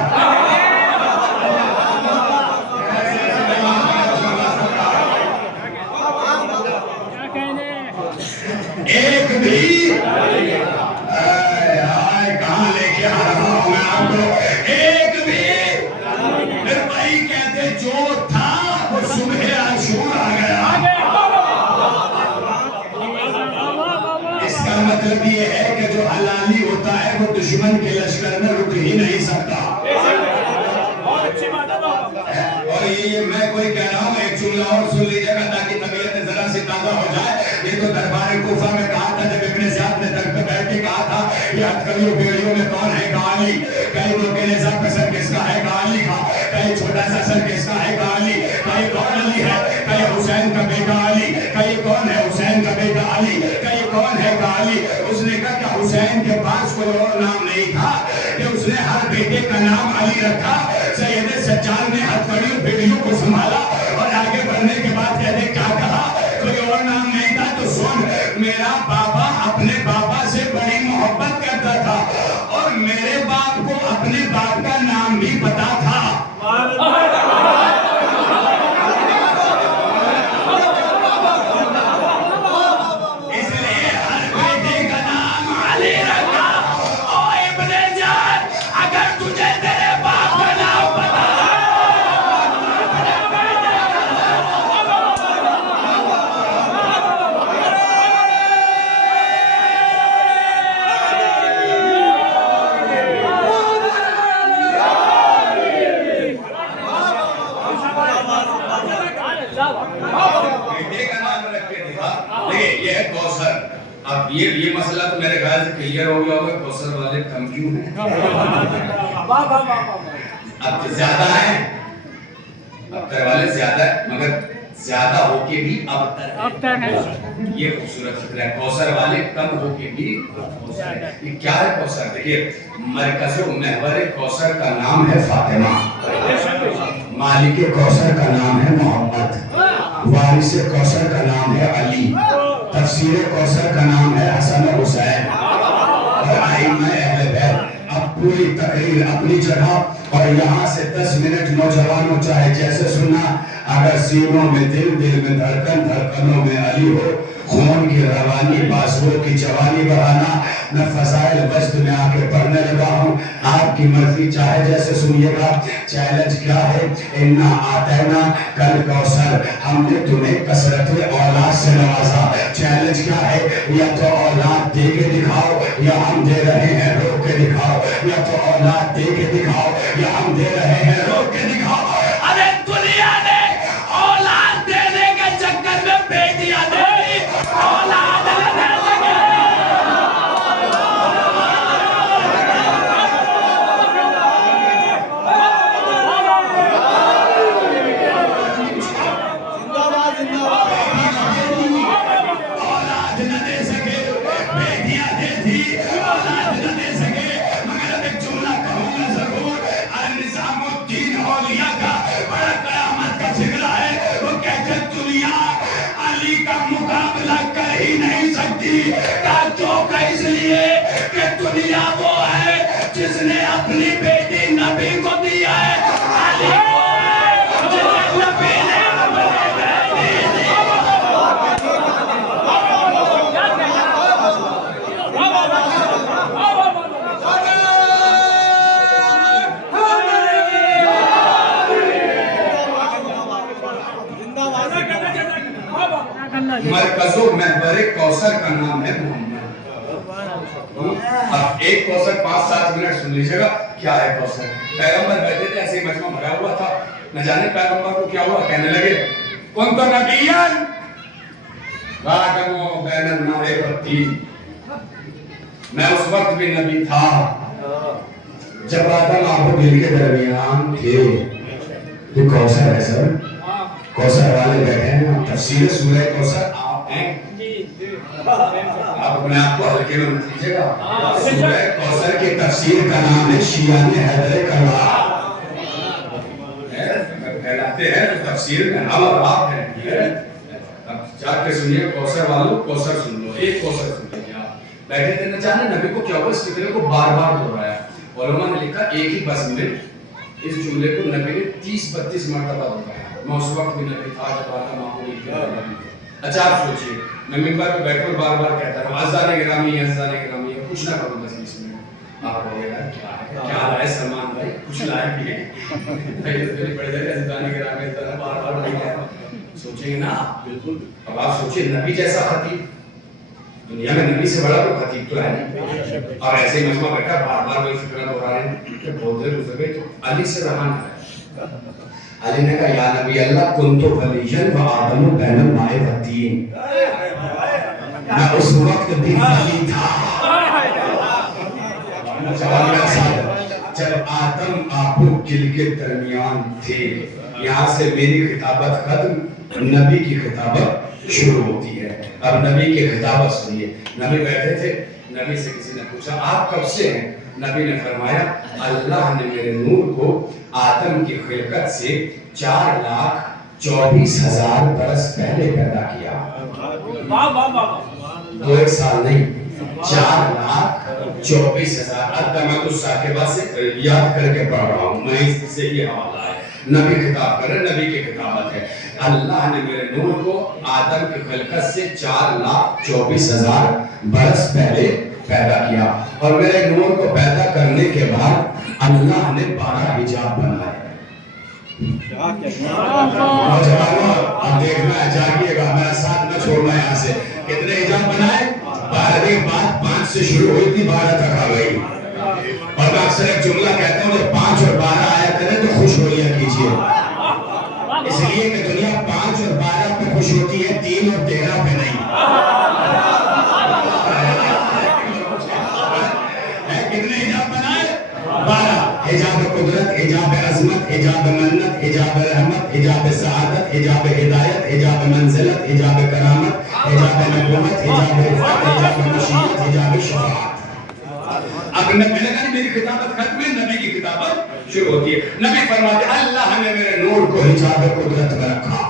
ایک بھی، کہاں لے کے آ رہا ہوں میں آپ کو، ایک بھی۔ پھر وہی کہتے جو تھا وہ صبح عاشور آ گیا۔ اس کا مطلب یہ ہے کہ جو حلالی ہوتا ہے وہ دشمن کے لشکر میں رک ہی نہیں سکتا۔ اور یہ میں کوئی کہہ رہا ہوں، ایک جملہ اور سن لیجیے گا تاکہ طبیعت ذرا سی تازہ ہو جائے۔ یہ تو دربار کوفہ میں کہا تھا جب ابن زیاد نے تخت پہ بیٹھ کے کہا تھا یہ ہتھکڑیوں بیڑیوں میں کون ہے؟ کہا علی۔ کہیں دو کے نیزہ کا سر کس کا ہے؟ کہا علی کا۔ کہیں چھوٹا سا سر کس کا ہے؟ کہا علی۔ کہیں کون علی ہے؟ کہیں حسین کا بیٹا علی۔ کہیں کون ہے؟ حسین کا بیٹا علی۔ کہیں کون ہے؟ کہا علی۔ اس نے کہا کہ حسین کے پاس کوئی اور نام نہیں تھا کہ اس نے ہر بیٹے کا نام علی رکھا۔ سید سجاد نے ہتھکڑیوں بیڑیوں کو سنبھالا اور آگے بڑھنے کے بعد کہتے کیا کہا؟ کوئی اور نام نہیں تھا تو سن، میرا بابا اپنے بابا سے بڑی محبت کرتا تھا اور میرے باپ کو اپنے باپ کا نام بھی پتا تھا۔ کوثر. اب یہ مسئلہ تو میرے خیال سے کلیئر ہو گیا ہوگا. کوثر والے کم کیوں ہیں؟ اب تو زیادہ ہیں, ابتر والے زیادہ ہے, مگر زیادہ ہو کے بھی ابتر ہے. یہ خوبصورت فکر ہے. کوثر والے کم ہو کے بھی ابتر ہے. یہ کیا ہے کوثر؟ دیکھیے, مرکز و محور کوثر کا نام ہے فاطمہ, مالک کوثر کا نام ہے محمد, وارث کوثر کا نام ہے علی, تفسیر کوثر کا نام ہے حسن و حسین اور ائمہ اہل بیت. اب پوری تقریر اپنی جگہ اور یہاں سے 10 منٹ نوجوانوں چاہے جیسے سننا. اگر سینوں میں دل, دل میں دھڑکن, دھڑکنوں میں علی ہو, خون کی روانی, بازوؤں کی جوانی بڑھانا. میں فضائل وجد میں آ کے پڑھنے لگا ہوں, آپ کی مرضی چاہے جیسے سنیے گا. چیلنج کیا ہے؟ انا آتینا کل کوثر, ہم نے تمہیں کثرت اولاد سے نوازا. چیلنج کیا ہے؟ یا تو اولاد دے کے دکھاؤ یا ہم دے رہے ہیں روک کے دکھاؤ. یا تو اولاد دے کے دکھاؤ یا ہم دے رہے ہیں روک کے دکھاؤ. ارے دنیا نے اولاد دینے کے چکر میں بیٹیاں دے دی, اولاد نہ دے سکے. اولاد نہ دے سکے, بیٹیاں دے دی, اولاد نہ دے سکے. مگر اب ایک جملہ کہوں گا ضرور, نظام الدین اولیاء کا بڑا قیامت کا فکرہ ہے. وہ کہتے دنیا علی کا مقابلہ کر ہی نہیں سکتی. کیوں کہ اس لیے کہ دنیا وہ ہے جس نے اپنی بیٹی نبی کو دیا ہے, علی وہ ہے جسے نبی نے اپنی بیٹی دی. مرکز و محور کوثر کا نام ہے محمد. اب ایک کوثر 5-7 منٹ سن لیجیے گا. کیا ہے کوثر؟ پیغمبر بیٹھے تھے, ایسے ہی مجمع بھرا ہوا تھا. نہ جانے پیغمبر کو کیا ہوا, کہنے لگے کن تو نبیان وآدم بین الماء والطین. میں اس وقت بھی نبی تھا جب آدم آب و گل کے درمیان تھے. یہ کوثر ہے سر, کوثر والے بیٹھے ہیں. تفسیر سورہ کوثر آپ ہیں, آپ اپنے آپ کو ہلکے میں مت لیجیے گا. سورہ کوثر کی تفسیر کا نام ہے شیعہ نے حیدر کربلا. کہلاتے ہیں تو تفسیر کا نام اور آپ ہیں. اب جا کے سنیے کوثر والوں, کوثر سن لو, ایک کوثر سن لیجیے. آپ بیٹھے تھے, نہ جانے نبی کو کیا ہوا, اس فکرے کو بار بار دہرایا. علماء نے لکھا ایک ہی بزم میں اس جملے کو نبی نے 30-32 مرتبہ دہرایا. میں اس وقت بھی نبی تھا جب آتا معقول کیا. اچھا آپ سوچئے, میں ممبر پہ بیٹھ کر بار بار کہتا ہوں عزیزان گرامی, عزیزان گرامی, کچھ نہ کروں بس اس میں. آپ ہو گیا کیا لائے سلمان بھائی, کچھ لائے بھی ہے بھائی پڑھ جائے عزیزان گرامی, اس طرح بار بار نہیں کہتا. سوچیں گے نا بالکل. اب آپ سوچئے نبی جیسا خطیب دنیا میں, نبی سے بڑا کوئی خطیب تو ہے نہیں. اور ایسے ہی مجمع بیٹھا بار بار وہی فکرہ دہرا رہے ہیں کہ بہت دیر گزر گئی. تو علی سے رہا نہ ہے. علی نے کہا یا نبی اللہ کنتو ولیًا و آدم بین الماء والطین. میں اس وقت بھی ولی تھا جب آدم آپ و گل کے درمیان تھے. یہاں سے میری خطابت ختم, نبی کی خطابت شروع ہوتی ہے. اب نبی کی خطابت سنیے. نبی بیٹھے تھے, نبی سے کسی نے پوچھا آپ کب سے ہیں؟ نبی نے فرمایا اللہ نے میرے نور کو آدم کی خلقت سے 4,24,000 برس پہلے پیدا کیا. 2 سال نہیں, 4,24,000. ادمت الصاحبہ سے یاد کر کے پڑھ رہا ہوں میں, اس سے یہ حوالہ ہے. نبی خطاب کر رہے, نبی کی خطابت ہے. اللہ نے میرے نور کو آدم کی خلقت سے 4,24,000 برس پہلے پیدا کیا. اور میرے نور کو پیدا کرنے کے بعد اللہ نے 12 حجاب بنائے. نوجوانوں اب دیکھنا ہے, جاگیے گا, میرا ساتھ نہ چھوڑنا یہاں سے. کتنے حجاب بنائے؟ 12 بات 5 سے شروع ہوئی تھی, 12 تک آ گئی. اور میں اکثر ایک جملہ کہتا ہوں جب 5 اور 12 آیا کریں تو خوش ہولیاں کیجیے. اس لیے کہ دنیا 5 اور 12 پہ خوش ہوتی ہے, 3 اور 13 پہ نہیں. حجاب منت، حجاب رحمت، حجاب سعادت، حجاب ہدایت، حجاب منزلت، حجاب کرامت، حجاب نبوت، حجاب رفعت، حجاب مشیت، حجاب شفاعت۔ اب میں نے کہا میری خطابت ختم ہے، نبی کی خطابت شروع ہوتی ہے۔ نبی فرماتے اللہ نے میرے نور کو حجاب قدرت میں رکھا،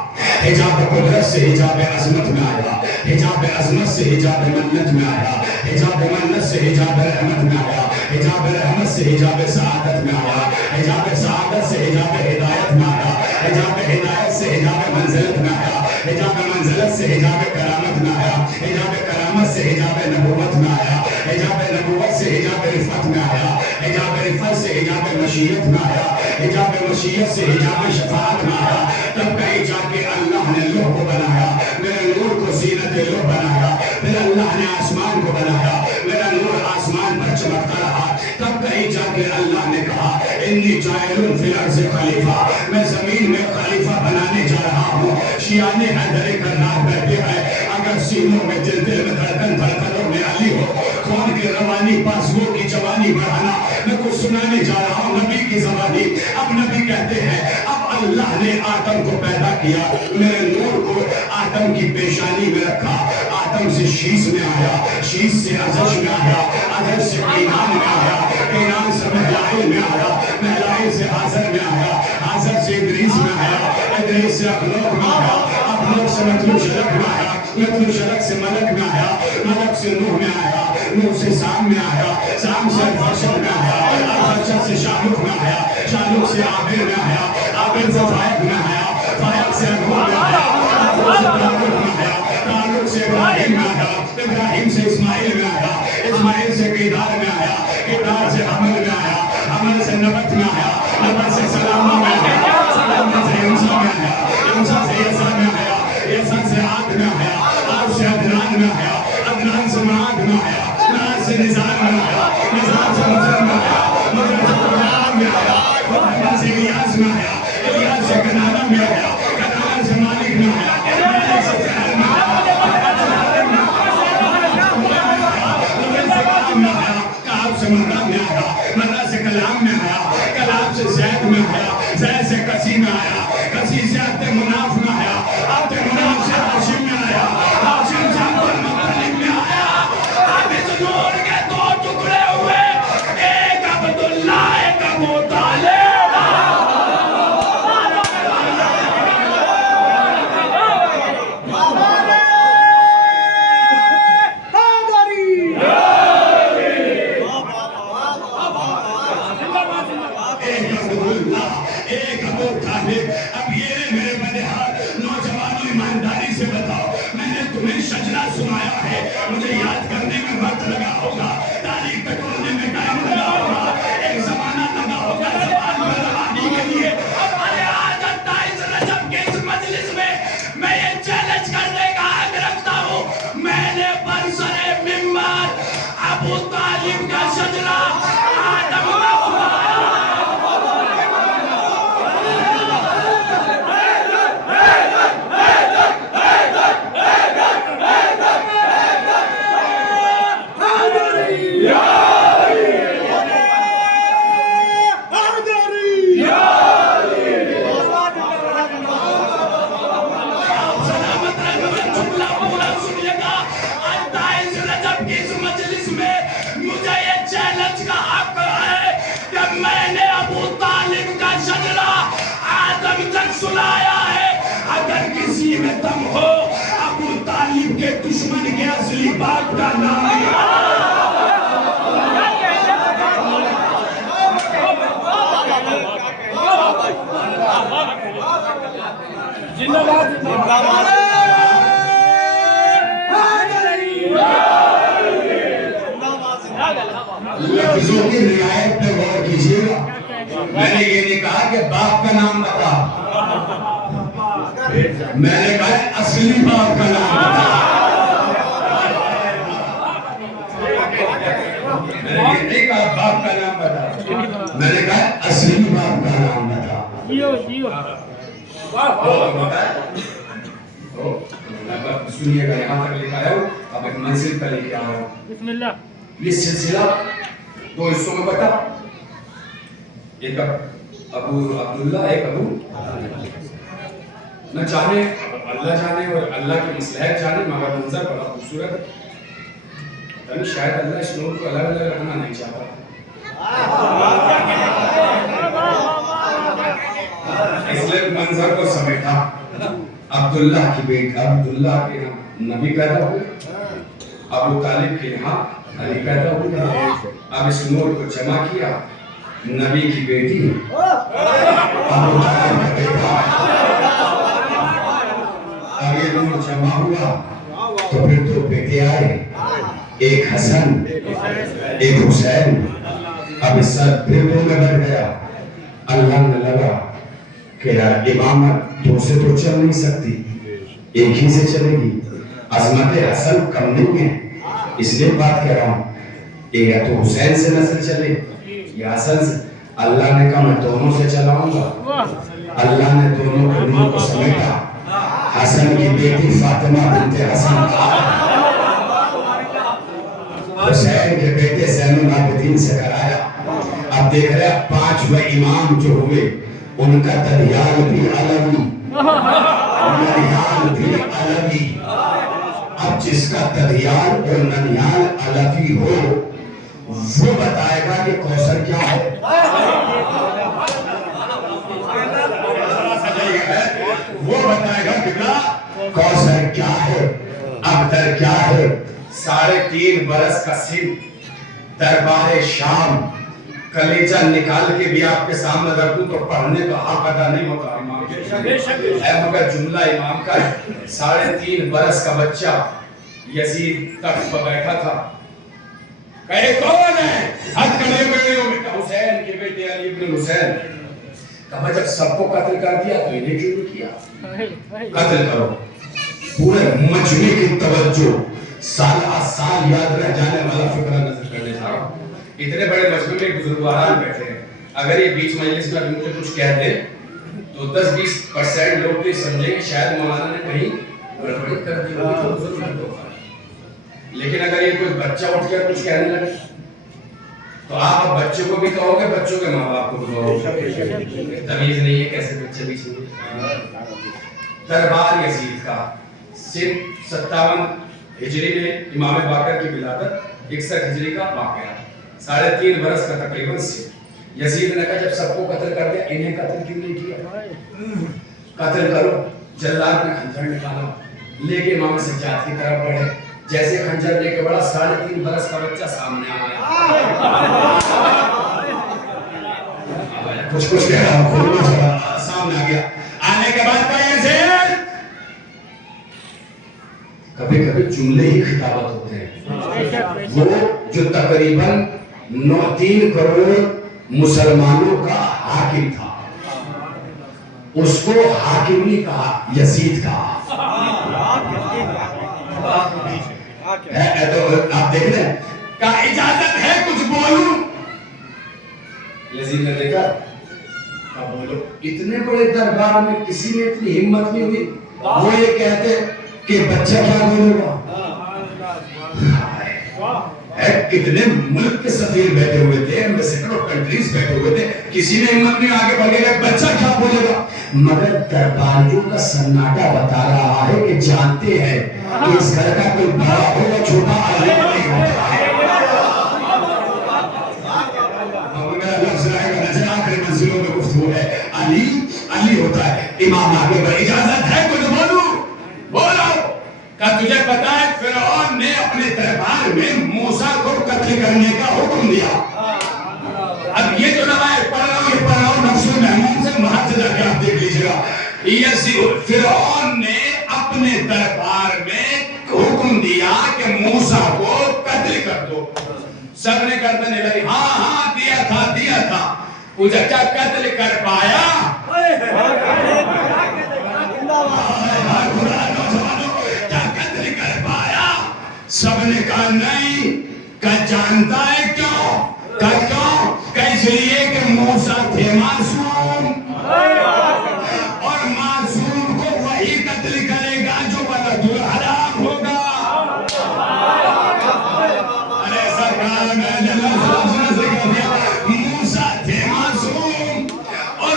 حجاب قدرت سے حجاب عظمت میں آیا، حجاب عظمت سے حجاب منت میں آیا، حجاب منت سے حجاب رحمت میں آیا، حجاب رحمت سے حجاب سعادت میں آیا، حجاب سعادت سے حجاب ہدایت میں آیا، حجاب ہدایت سے حجاب منزلت میں آیا، حجاب منزلت سے حجاب کرامت میں آیا، حجاب کرامت سے حجاب نبوت میں آیا، حجاب نبوت سے حجاب رفعت میں آیا، حجاب رفعت سے حجاب مشیت میں آیا، حجاب مشیت سے حجاب شفاعت میں آیا۔ تب کہیں جا کے اللہ نے لوح کو بنایا، میرے نور کو زینت لوح بنایا، پھر اللہ نے آسمان کو بنایا، میرا نور آسمان پر چمکتا رہا۔ تب کہیں جا کے اللہ نے کہا انی جاعل فی الارض خلیفہ، میں زمین میں خلیفہ بنانے جا رہا ہوں۔ شیعان حیدر کرار بیٹھے ہیں، اگر سینوں میں دل دل میں دھڑکن دھڑکنوں میں علی ہو، خون کی روانی بازوؤں کی جوانی بڑھانا، میں کچھ سنانے جا رہا ہوں نبی کی زبانی۔ اب نبی کہتے ہیں اب اللہ نے آدم کو پیدا کیا، میرے نور کو آدم کی پیشانی میں رکھا، آدم سے شیش میں آیا، شیش سے عزش میں آیا، عزش سے قینان میں آیا، قینان سے مہلائل میں آیا، مہلائل سے حاضر میں آیا، حاضر سے ادریس میں آیا، ادریس سے اخلوق میں آیا، اخلوق سے مطلوب شرک میں آیا، مطلوب شرک سے ملک میں آیا، ملک سے نوح میں آیا، نوح سے سام میں آیا، سام سے الفرشد میں آیا، الفرشد سے شاہرخ میں آیا، شاہرخ سے عابر میں آیا، عابر سے فائق میں آیا، فائق سے اکبر میں آیا، اکبر سے تعلق میں آیا، تعلق سے ابراہیم میں آیا، ابراہیم سے اسماعیل میں آیا، اسماعیل سے قیدار میں آیا، قیدار سے حمل میں آیا، حمل سے نبت میں آیا، نبت سے سلامہ میں آیا، سلامہ سے یونسا میں آیا، یونسا سے یسا میں آیا، یسا سے عاد میں آیا، عاد سے عدنان میں آیا، عدنان سے معاد میں آیا، معاد سے نزار میں آیا، نزار سے مزر میں آیا، مزر سے قرآن میں آیا، قرآن سے الیاس میں آیا، الیاس سے کنانہ میں آیا، کنانہ سے مالک میں آیا، مالک سے زہر میں آیا، کعب سے مرہ میں آیا، مرہ سے کلام میں آیا، کلام سے زید میں آیا، زید سے کسی میں آیا، کسی سے عبد مناف میں آیا، عبد مناف سے ہاشم میں آیا، ہاشم سے عبد المطلب میں آیا۔ اب اس نور کے دو ٹکڑے ہوئے، ایک عبداللہ ایک ابو طالب۔ اب یہ میرے بدحال نوجوانوں ایمانداری سے بتاؤ، میں نے تمہیں شجرہ سنایا ہے، مجھے یاد کرنے میں وقت لگا ہوگا، تاریخ ٹٹولنے میں ٹائم لگا ہوگا، ایک زمانہ لگا ہوگا زبان میں روانی کے لیے۔ ارے آج 28 رجب کے اس مجلس میں میں یہ چیلنج کرنے کا حق رکھتا ہوں، میں نے برسر منبر ابو طالب کا شجرہ آدم میں سنایا ہے۔ اگر کسی میں دم ہو ابو طالب کے دشمن کے اصلی باپ کا نام لفظوں کی رعایت پہ غور کیجیے گا، میں نے یہ نہیں کہا کہ باپ کا نام بتا، میں نے کہا اصلی باپ کا نام بتا۔ میں نے یہ نہیں کہا باپ کا نام بتا، میں نے کہا اصلی باپ کا نام بتا۔ سنیے گا، یہاں تک لکھا ہے، اب ایک منزل کا لکھا ہے۔ بسم اللہ۔ یہ سلسلہ دو حصوں میں بتا، ایک ابو عبداللہ ایک ابو نہ جانے اللہ جانے اور اللہ کی مصلحت جانے، مگر منظر بڑا خوبصورت ہے. یعنی شاید اللہ اس لوگوں کو الگ الگ رکھنا نہیں چاہتا، اس لیے منظر کو سمیٹا. عبداللہ کی بیٹی، عبداللہ کے یہاں نبی پیدا ہوئے، ابو طالب کے یہاں علی پیدا ہوئے. اب اس نور کو جمع کیا، نبی کی بیٹی ابو طالب کا بیٹا. اب یہ نور جمع ہوا تو پھر دو بیٹے آئے، ایک حسن ایک حسین. اب اس سب پھر دو میں بڑھ گیا. اللہ نے لگا کہ امامت دو سے تو چل نہیں سکتی، ایک ہی سے چلے گی. عظمت حسن کم نہیں ہے، اس لیے بات کر رہا ہوں، یا تو حسین سے نسل چلے یا حسن سے. اللہ نے کہا میں دونوں سے چلاؤں گا. اللہ نے دونوں کو نور کو سمیٹا. حسن کی بیٹی فاطمہ بنت حسن، حسین کے بیٹے زین العابدین سے کرایا. اب دیکھ رہے ہیں 5 امام جو ہوئے ان کا تدیال بھی علوی، ننیال بھی علوی. اب جس کا تدیال اور ننیال علوی ہو وہ بتائے گا کہ کوثر کیا ہے. وہ بتائے گا کہ کوثر کیا ہے، ابتر کیا ہے. 3.5 برس کا سن، دربار شام. کلیجہ نکال کے بھی آپ کے سامنے رکھ دوں تو پڑھنے کا حق ادا نہیں ہوتا امام کے، مگر جملہ امام کا ہے. 3.5 برس کا بچہ یزید تخت پر بیٹھا تھا. کہے کون ہے؟ ہاتھ کھڑے بیٹے میں کہا حسین کے بیٹے علی ابن حسین. کہا جب سب کو قتل کر دیا تو انہیں کیوں نہیں کیا؟ قتل کرو. پورے مجمع کی توجہ سال یاد رہ جانے والا فکرہ نظر کرنے جا رہا ہوں. اتنے بڑے مجمع میں بزرگواران بیٹھے ہیں، اگر یہ بیچ مجلس میں مجھے کچھ کہہ دیں تو 10-20% لوگ یہ سمجھیں کہ شاید مولانا نے کہیں گڑبڑی کر دی ہوگی تو بزرگ نہیں ہوگا. لیکن اگر یہ کوئی بچہ اٹھ کر کچھ کہنے لگے تو آپ بچوں کو بھی کہو گے، بچوں کے ماں باپ کو بھی کہو گے. تمیز نہیں ہے کیسے بچے بیچ میں. دربار یزید کا سن 57 ہجری میں امام باقر کی ولادت، 61 ہجری کا واقعہ. 3.5 برس کا تقریباً سے یزید نے کہا جب سب کو قتل کر دیا انہیں قتل کیوں نہیں کیا؟ قتل کرو. جلاد نے خنجر نکالا، لے کے امام سجاد کی طرف بڑھے. جیسے خنجر لے کے بڑا 3.5 برس کا بچہ سامنے آ گیا. کچھ کہہ رہا ہوں، سامنے آ گیا. آنے کے بعد کہا یزید، کبھی کبھی جملے ہی خطابت ہوتے ہیں. وہ جو تقریباً 9-3 کروڑ مسلمانوں کا حاکم تھا، اس کو حاکم نہیں کہا، یزید کہا. آپ دیکھ رہے ہیں کہ اجازت ہے کچھ بولوں. یزید نے دیکھا کہا بولو. اتنے بڑے دربار میں کسی نے اتنی ہمت نہیں ہوئی. وہ یہ کہتے کہ بچہ کیا بولے گا. کتنے ملک کے سفیر بیٹھے ہوئے تھے، ایمبیسڈر آف کنٹریز بیٹھے ہوئے تھے، کسی نے ہمت نہیں آگے بڑھے گا بچہ کیا بولے گا. مگر درباریوں کا سناٹا بتا رہا ہے کہ جانتے ہیں کہ اس گھر کا کوئی بڑا ہو یا چھوٹا علی نہیں ہوتا ہے. میرا لفظ رہے گا نظر آخری منزلوں میں گفتگو ہے. علی علی ہوتا ہے. امام آگے بڑھ، اجازت ہے کچھ بولوں؟ بولو. کہ تجھے پتا ہے فرعون نے اپنے دربار میں موسیٰ کو قتل کرنے کا حکم دیا. اب یہ جو روایت پڑھ رہا ہوں یہ پڑھ رہا ہوں نفس المحمود سے، وہاں سے جا کے آپ دیکھ لیجیے گا. فرعون نے اپنے دربار میں حکم دیا کہ موسیٰ کو قتل کر دو. سب نے گردنیں لگی، ہاں دیا تھا. پوچھا کیا قتل کر پایا؟ سب نے کہا نہیں. کہ جانتا ہے کیوں؟ کہ اس لیے کہ موسیٰ تھے معصوم، اور معصوم کو وہی قتل کرے گا جو ولد الحرام ہوگا. ارے ایسا کہا میں نے موسیٰ تھے معصوم اور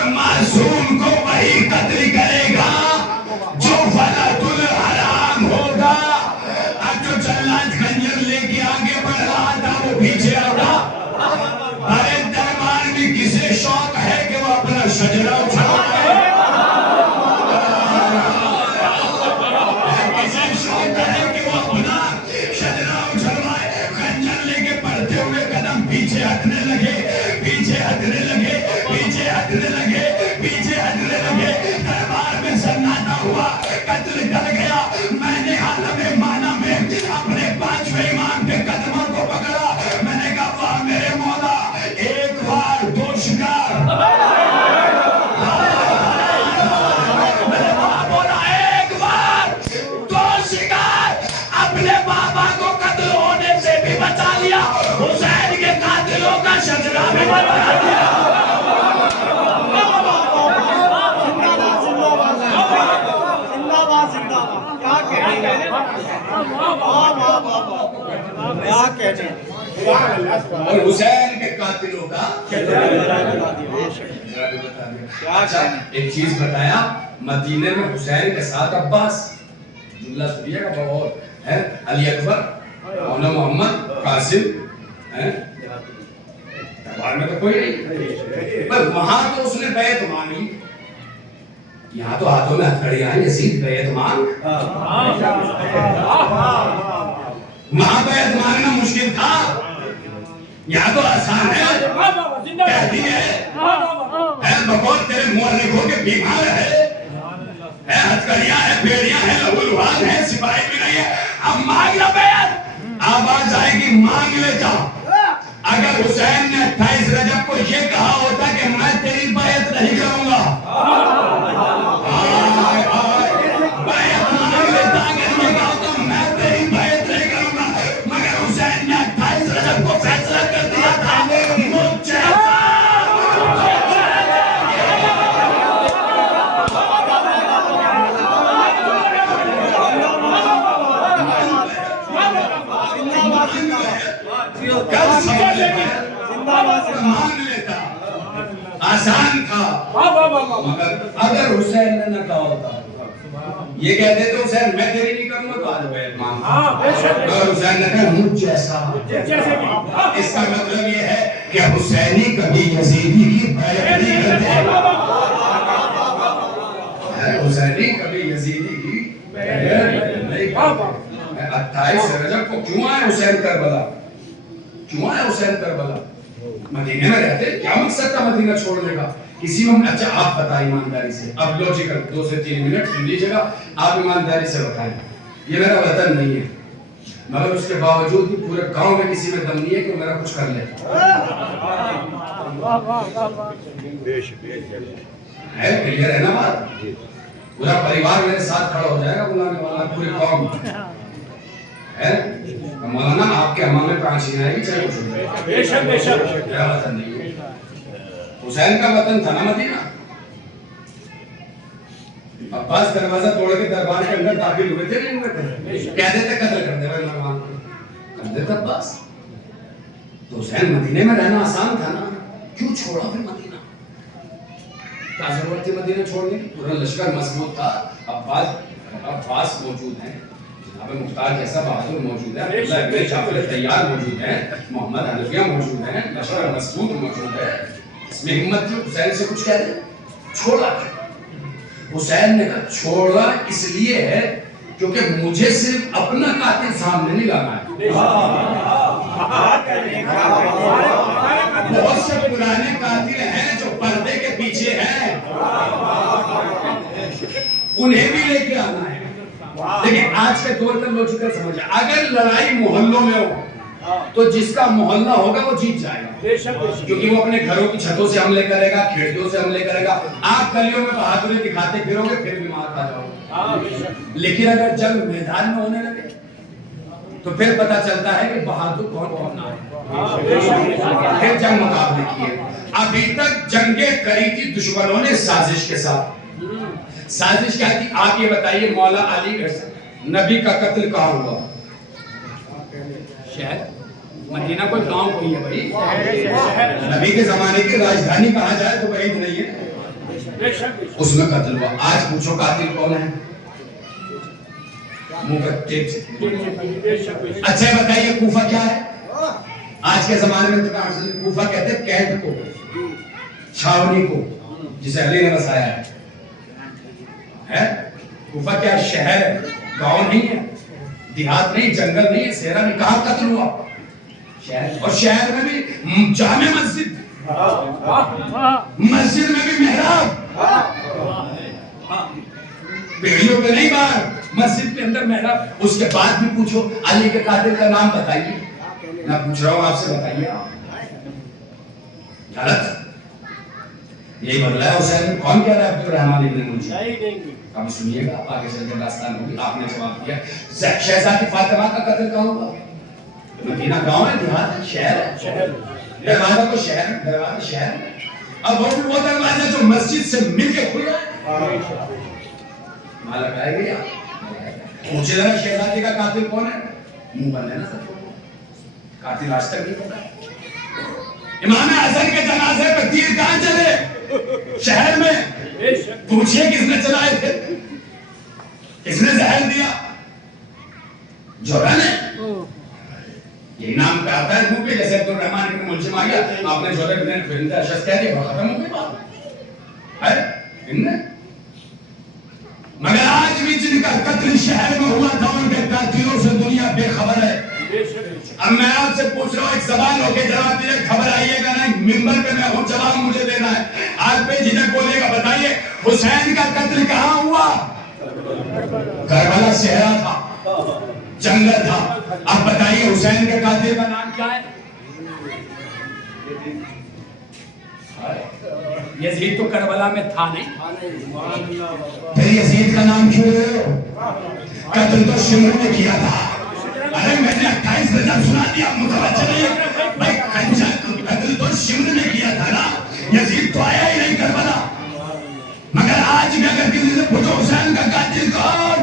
پیچھے ہٹنے لگے، پیچھے ہٹنے لگے، پیچھے ہٹنے لگے، پیچھے ہٹنے لگے، دربار میں سناٹا ہوا، قتل ڈر گیا۔ میں نے عالم مانا میں اپنے پانچویں امام کے قدموں کو پکڑا، میں نے کہا واہ میرے مولا، ایک بار دو شکار، میں نے وہاں بولا ایک بار دو شکار، اپنے بابا کو قتل ہونے سے بھی بچا لیا، حسین کے قاتلوں کا شجرہ بھی بچا لیا۔ اور حسین کے قاتلوں کا ایک چیز بتایا، مدینے میں حسین کے ساتھ عباس، جملہ سنیے گا بہت ہے، علی اکبر، مولانا محمد، قاسم، دربار میں تو کوئی نہیں، پر وہاں تو اس نے بیعت مانگی، یہاں تو ہاتھوں میں ہتھکڑیاں ہیں، یزید بیعت مانگ، وہاں بیعت مانگنا مشکل تھا، یہاں تو آسان ہے، کہتی ہے بقول تیرے مورخوں کے بیمار ہے، ہتھکڑیاں ہیں، بیڑیاں ہیں، لہو لہان ہیں، سپاہی بھی نہیں ہے، اب مانگ لو بیعت، آواز آئے گی مانگ لیتا۔ اگر حسین نے 28 رجب کو یہ کہا ہوتا کہ میں تیری بیعت نہیں کروں گا، بیعت مانگ لیتا، اگر یہ کہا ہوتا میں تیری بیعت نہیں کروں گا، مگر حسین نے 28 رجب کو فیصلہ کر دیا تھا، مجھے مان لیتا، آسان تھا، مگر اگر حسین نے نہ کہا ہوتا، یہ کہتے تو حسین میں تیری نہیں کروں گا تو آج بیعت مانگ، اگر حسین نے کہا مجھ جیسا، اس کا مطلب یہ ہے کہ حسینی کبھی یزیدی کی بیعت نہیں کرتے، حسینی کبھی یزیدی کی بیعت نہیں کرتے۔ 28 رجب کو کیوں آئے حسین کربلا، کیوں آئے حسین کربلا، مدینے میں رہتے، کیا مقصد تھا مدینہ چھوڑنے کا، کسی میں، اچھا آپ بتائیں ایمانداری سے، اب لوجیکل 2 سے 3 منٹ سن لیجئے گا، آپ ایمانداری سے بتائیں، یہ میرا وطن نہیں ہے، مگر اس کے باوجود بھی پورے گاؤں میں کسی میں دم نہیں ہے کہ میرا کچھ کر لے، ہے کلیئر ہے نا بات، پورا پریوار میرے ساتھ کھڑا ہو جائے گا بلانے والا، پورے قوم ہے، مولانا آپ کے امام میں پانچ آئے گی چاہے کچھ ہو جائے، بے شک بے شک، میرا وطن نہیں ہے، حسین کا وطن تھا نا مدینہ، عباس دروازہ توڑ کے دربار کے اندر داخل ہوئے تھے نہیں ہوئے تھے، کہہ دیتے قتل کر دے بھائی مروان کر دیتا عباس، تو حسین مدینے میں رہنا آسان تھا نا، کیوں چھوڑا پھر مدینہ، کیا ضرورت تھی مدینہ چھوڑنے کی، پورا لشکر مضبوط تھا، عباس موجود ہیں، جناب مختار جیسا بہادر موجود ہے، عبداللہ ابن جعفر تیار موجود ہیں، محمد حنفیہ موجود ہیں، لشکر مضبوط موجود ہے، اس میں ہمت جو حسین سے کچھ کہہ دے، چھوڑا تھا، حسین نے کہا چھوڑا اس لیے ہے کیونکہ مجھے صرف اپنا قاتل سامنے نہیں لانا ہے، بہت سے پرانے قاتل ہیں جو پردے کے پیچھے ہیں، انہیں بھی لے کے آنا ہے، لیکن آج کے دور کا لوجیکل سمجھا، اگر لڑائی محلوں میں ہو تو جس کا محلہ ہوگا وہ جیت جائے گا، کیونکہ وہ اپنے گھروں کی چھتوں سے حملے کرے گا، کھڑکیوں سے حملے کرے گا، آپ گلیوں میں بہادری دکھاتے پھرو گے پھر بھی مار کھا جاؤ گے، لیکن اگر جنگ میدان میں ہونے لگے تو پھر پتہ چلتا ہے کہ بہادر کون کون ہے، پھر جنگ مقابلے کی ہے، ابھی تک جنگیں کری تھی دشمنوں نے سازش کے ساتھ، سازش کیا تھی آپ یہ بتائیے، مولا علی نبی کا قتل کہاں ہوا، شہر مدینہ کوئی گاؤں کوئی ہے بھائی، نبی کے زمانے کی راجدھانی کہا جائے تو بعید نہیں ہے، اس میں قتل ہوا، آج پوچھو قاتل کون ہے، اچھا بتائیے کوفہ کیا ہے، آج کے زمانے میں کوفہ کہتے ہیں کیمپ کو، چھاونی کو، جسے علی نے بسایا ہے، کوفہ کیا شہر ہے، گاؤں نہیں ہے، دیہات نہیں، جنگل نہیں ہے، صحرا نہیں، کہاں قتل ہوا، شہر اور شہر میں بھی جامع مسجد, مسجد میں بھی محراب, بیڑیوں پہ نہیں باہر, مسجد کے اندر محراب. اس کے بعد بھی پوچھو علی کے قاتل کا نام بتائیے, میں پوچھ رہا ہوں آپ سے, بتائیے آپ. غلط یہی بدلا ہے. حسین کون کہہ رہا ہے عبد الرحمن ابن ملجم؟ اب سنیے گا آگے چل کے داستان ہوگی. آپ نے جواب دیا شہزادی فاطمہ کا قتل کہاں ہوا؟ مدینہ گاؤں ہے, دیہات ہے, شہر ہے, دروازہ تو شہر ہے, دروازہ شہر ہے. اب وہ دروازہ جو مسجد سے مل کے کھل رہا ہے, مالک آئے گی. پوچھے ذرا شہزادی کا قاتل کون ہے, منہ بند ہے نا سب کو, قاتل آج تک نہیں پتا. امام حسن کے جنازے پہ تیر کہاں چلے؟ شہر میں. پوچھئے کس نے چلائے تھے, کس نے زہر دیا؟ جوہرہ نے. یہ نام پہ آتا ہے منہ پہ, جیسے عبد الرحمن ابن ملجم آ گیا, آپ نے جوہرہ بن بنت اشعث کہہ دیا, ختم ہو گئی بات ہے ان نے. مگر آج بھی جن کا قتل شہر میں ہوا تھا ان کے قاتلوں سے دنیا بے خبر ہے. اب میں آپ سے پوچھ رہا ہوں, ایک سوال ہو کے جواب دیجیے, خبر آئیے گا نہیں, ممبر پہ میں ہوں, جواب مجھے دینا ہے. آج پہ جنہیں بولے گا بتائیے حسین کا قتل کہاں ہوا؟ کربلا صحرا تھا, جنگل تھا. اب بتائیے حسین کے قاتل کا نام کیا ہے؟ یزید تو کربلا میں تھا نہیں, پھر یزید کا نام کیوں ہے؟ قتل تو شمر نے کیا تھا. ارے میں نے 28 رجب سنا دیا, متوجہ نہیں بھائی, قتل تو شمر نے کیا تھا نا, یزید تو آیا ہی نہیں کربلا. مگر آج بھی اگر کسی سے پوچھو حسین کا قاتل کون,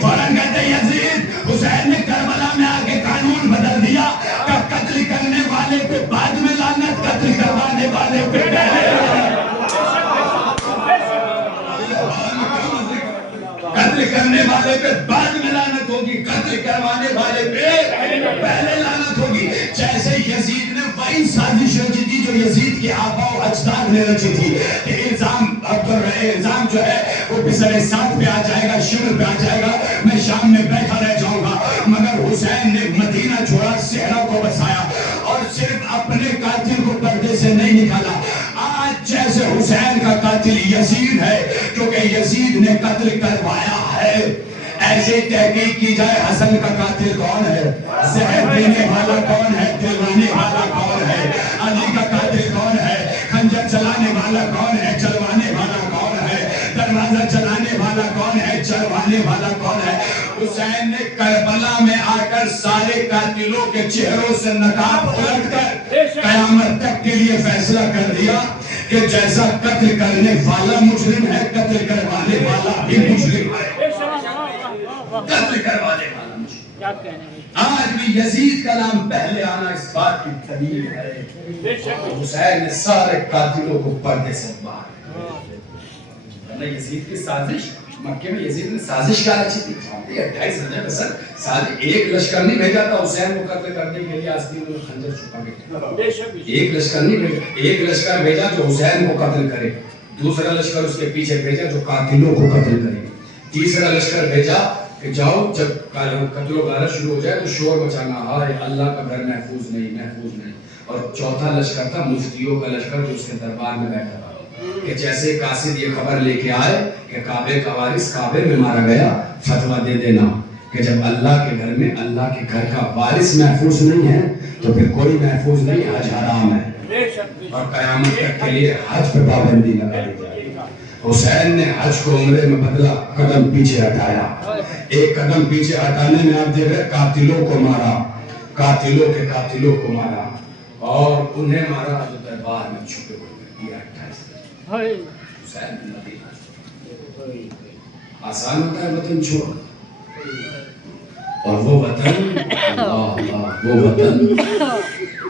فوراً کہتے ہیں یزید. حسین نے کربلا میں آ کے قانون بدل دیا کہ قتل کرنے والے پہ بعد میں لعنت, قتل کروانے والے پہ پہلے لعنت. قتل کرنے والے پہ بعد میں لعنت ہوگی, قتل کروانے والے پہ پہلے لعنت ہوگی. جیسے یزید نے وہی سازش رچی تھی جو یزید کے آبا و اجداد نے رچی تھی کہ الزام جو ہے وہ بسر ساتھ پہ آ جائے گا, شمر پہ آ جائے گا, میں شام میں بیٹھا رہ جاؤں گا. مگر حسین نے مدینہ چھوڑا, صحرا کو بسایا, اور صرف اپنے قاتل کو پردے سے نہیں نکالا. آج جیسے حسین کا قاتل یزید ہے کیونکہ یزید نے قتل کروایا ہے, ایسے تحقیق کی جائے حسن کا قاتل کون ہے, زہر دینے والا کون ہے, دلوانے والا کون ہے, علی کا قاتل کون ہے, خنجر چلانے والا کون ہے, چلوانے والا کون ہے, دروازہ چلانے والا کون ہے, چلوانے والا کون ہے. حسین نے کربلا میں آ کر سارے قاتلوں کے چہروں سے نقاب الٹ کر قیامت تک کے لیے فیصلہ کر دیا کہ جیسا قتل کرنے والا مجرم ہے, قتل کروانے والا بھی مجرم ہے. قتل کروانے والا مجرم. آج بھی یزید کا نام پہلے آنا اس بات کی دلیل ہے. حسین نے سارے قاتلوں کو پردے سے باہر. یزید کی سازش, مکے میں یزید نے سازش کیا رچی تھی, 28 رجب سر ایک لشکر نہیں بھیجا تھا حسین کو قتل کرنے کے لیے, آستی میں خنجر چھپا کے. ایک لشکر نہیں بھیجا, ایک لشکر بھیجا جو حسین کو قتل کرے, دوسرا لشکر اس کے پیچھے بھیجا جو قاتلوں کو قتل کرے, تیسرا لشکر بھیجا کہ جاؤ جب قتل و غارت شروع ہو جائے تو شور مچانا, ہائے اللہ کا گھر محفوظ نہیں, محفوظ نہیں. اور چوتھا لشکر تھا مفتیوں کا لشکر جو اس کے دربار میں بیٹھا تھا کہ جیسے قاصد یہ خبر لے کے آئے کہ کعبے کا وارث کعبے میں مارا گیا, فتویٰ دے دینا کہ جب اللہ کے گھر میں اللہ کے گھر کا وارث محفوظ نہیں ہے تو پھر کوئی محفوظ نہیں, حج حرام ہے. اور قیامت تک کے لیے حج پہ پابندی لگا دی جائے. حسین نے حج کو عمرے میں بدلا, قدم پیچھے ہٹایا. ایک قدم پیچھے ہٹانے میں آپ دیکھ رہے قاتلوں کو مارا, قاتلوں کے قاتلوں کو مارا, اور انہیں مارا جو دربار میں چھپے ہوئے. حسین مدینہ آسان ہوتا ہے وطن چھوڑ, اور وہ وطن اللہ, وہ وطن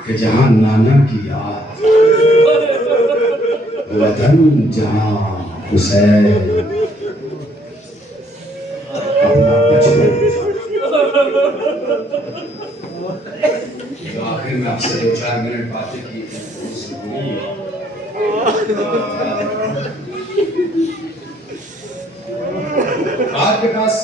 کہ جہاں نانا کی یاد, وطن جہاں حسین اپنا بچپن. آخر میں آپ سے 2-4 منٹ باتیں کی. آپ کے پاس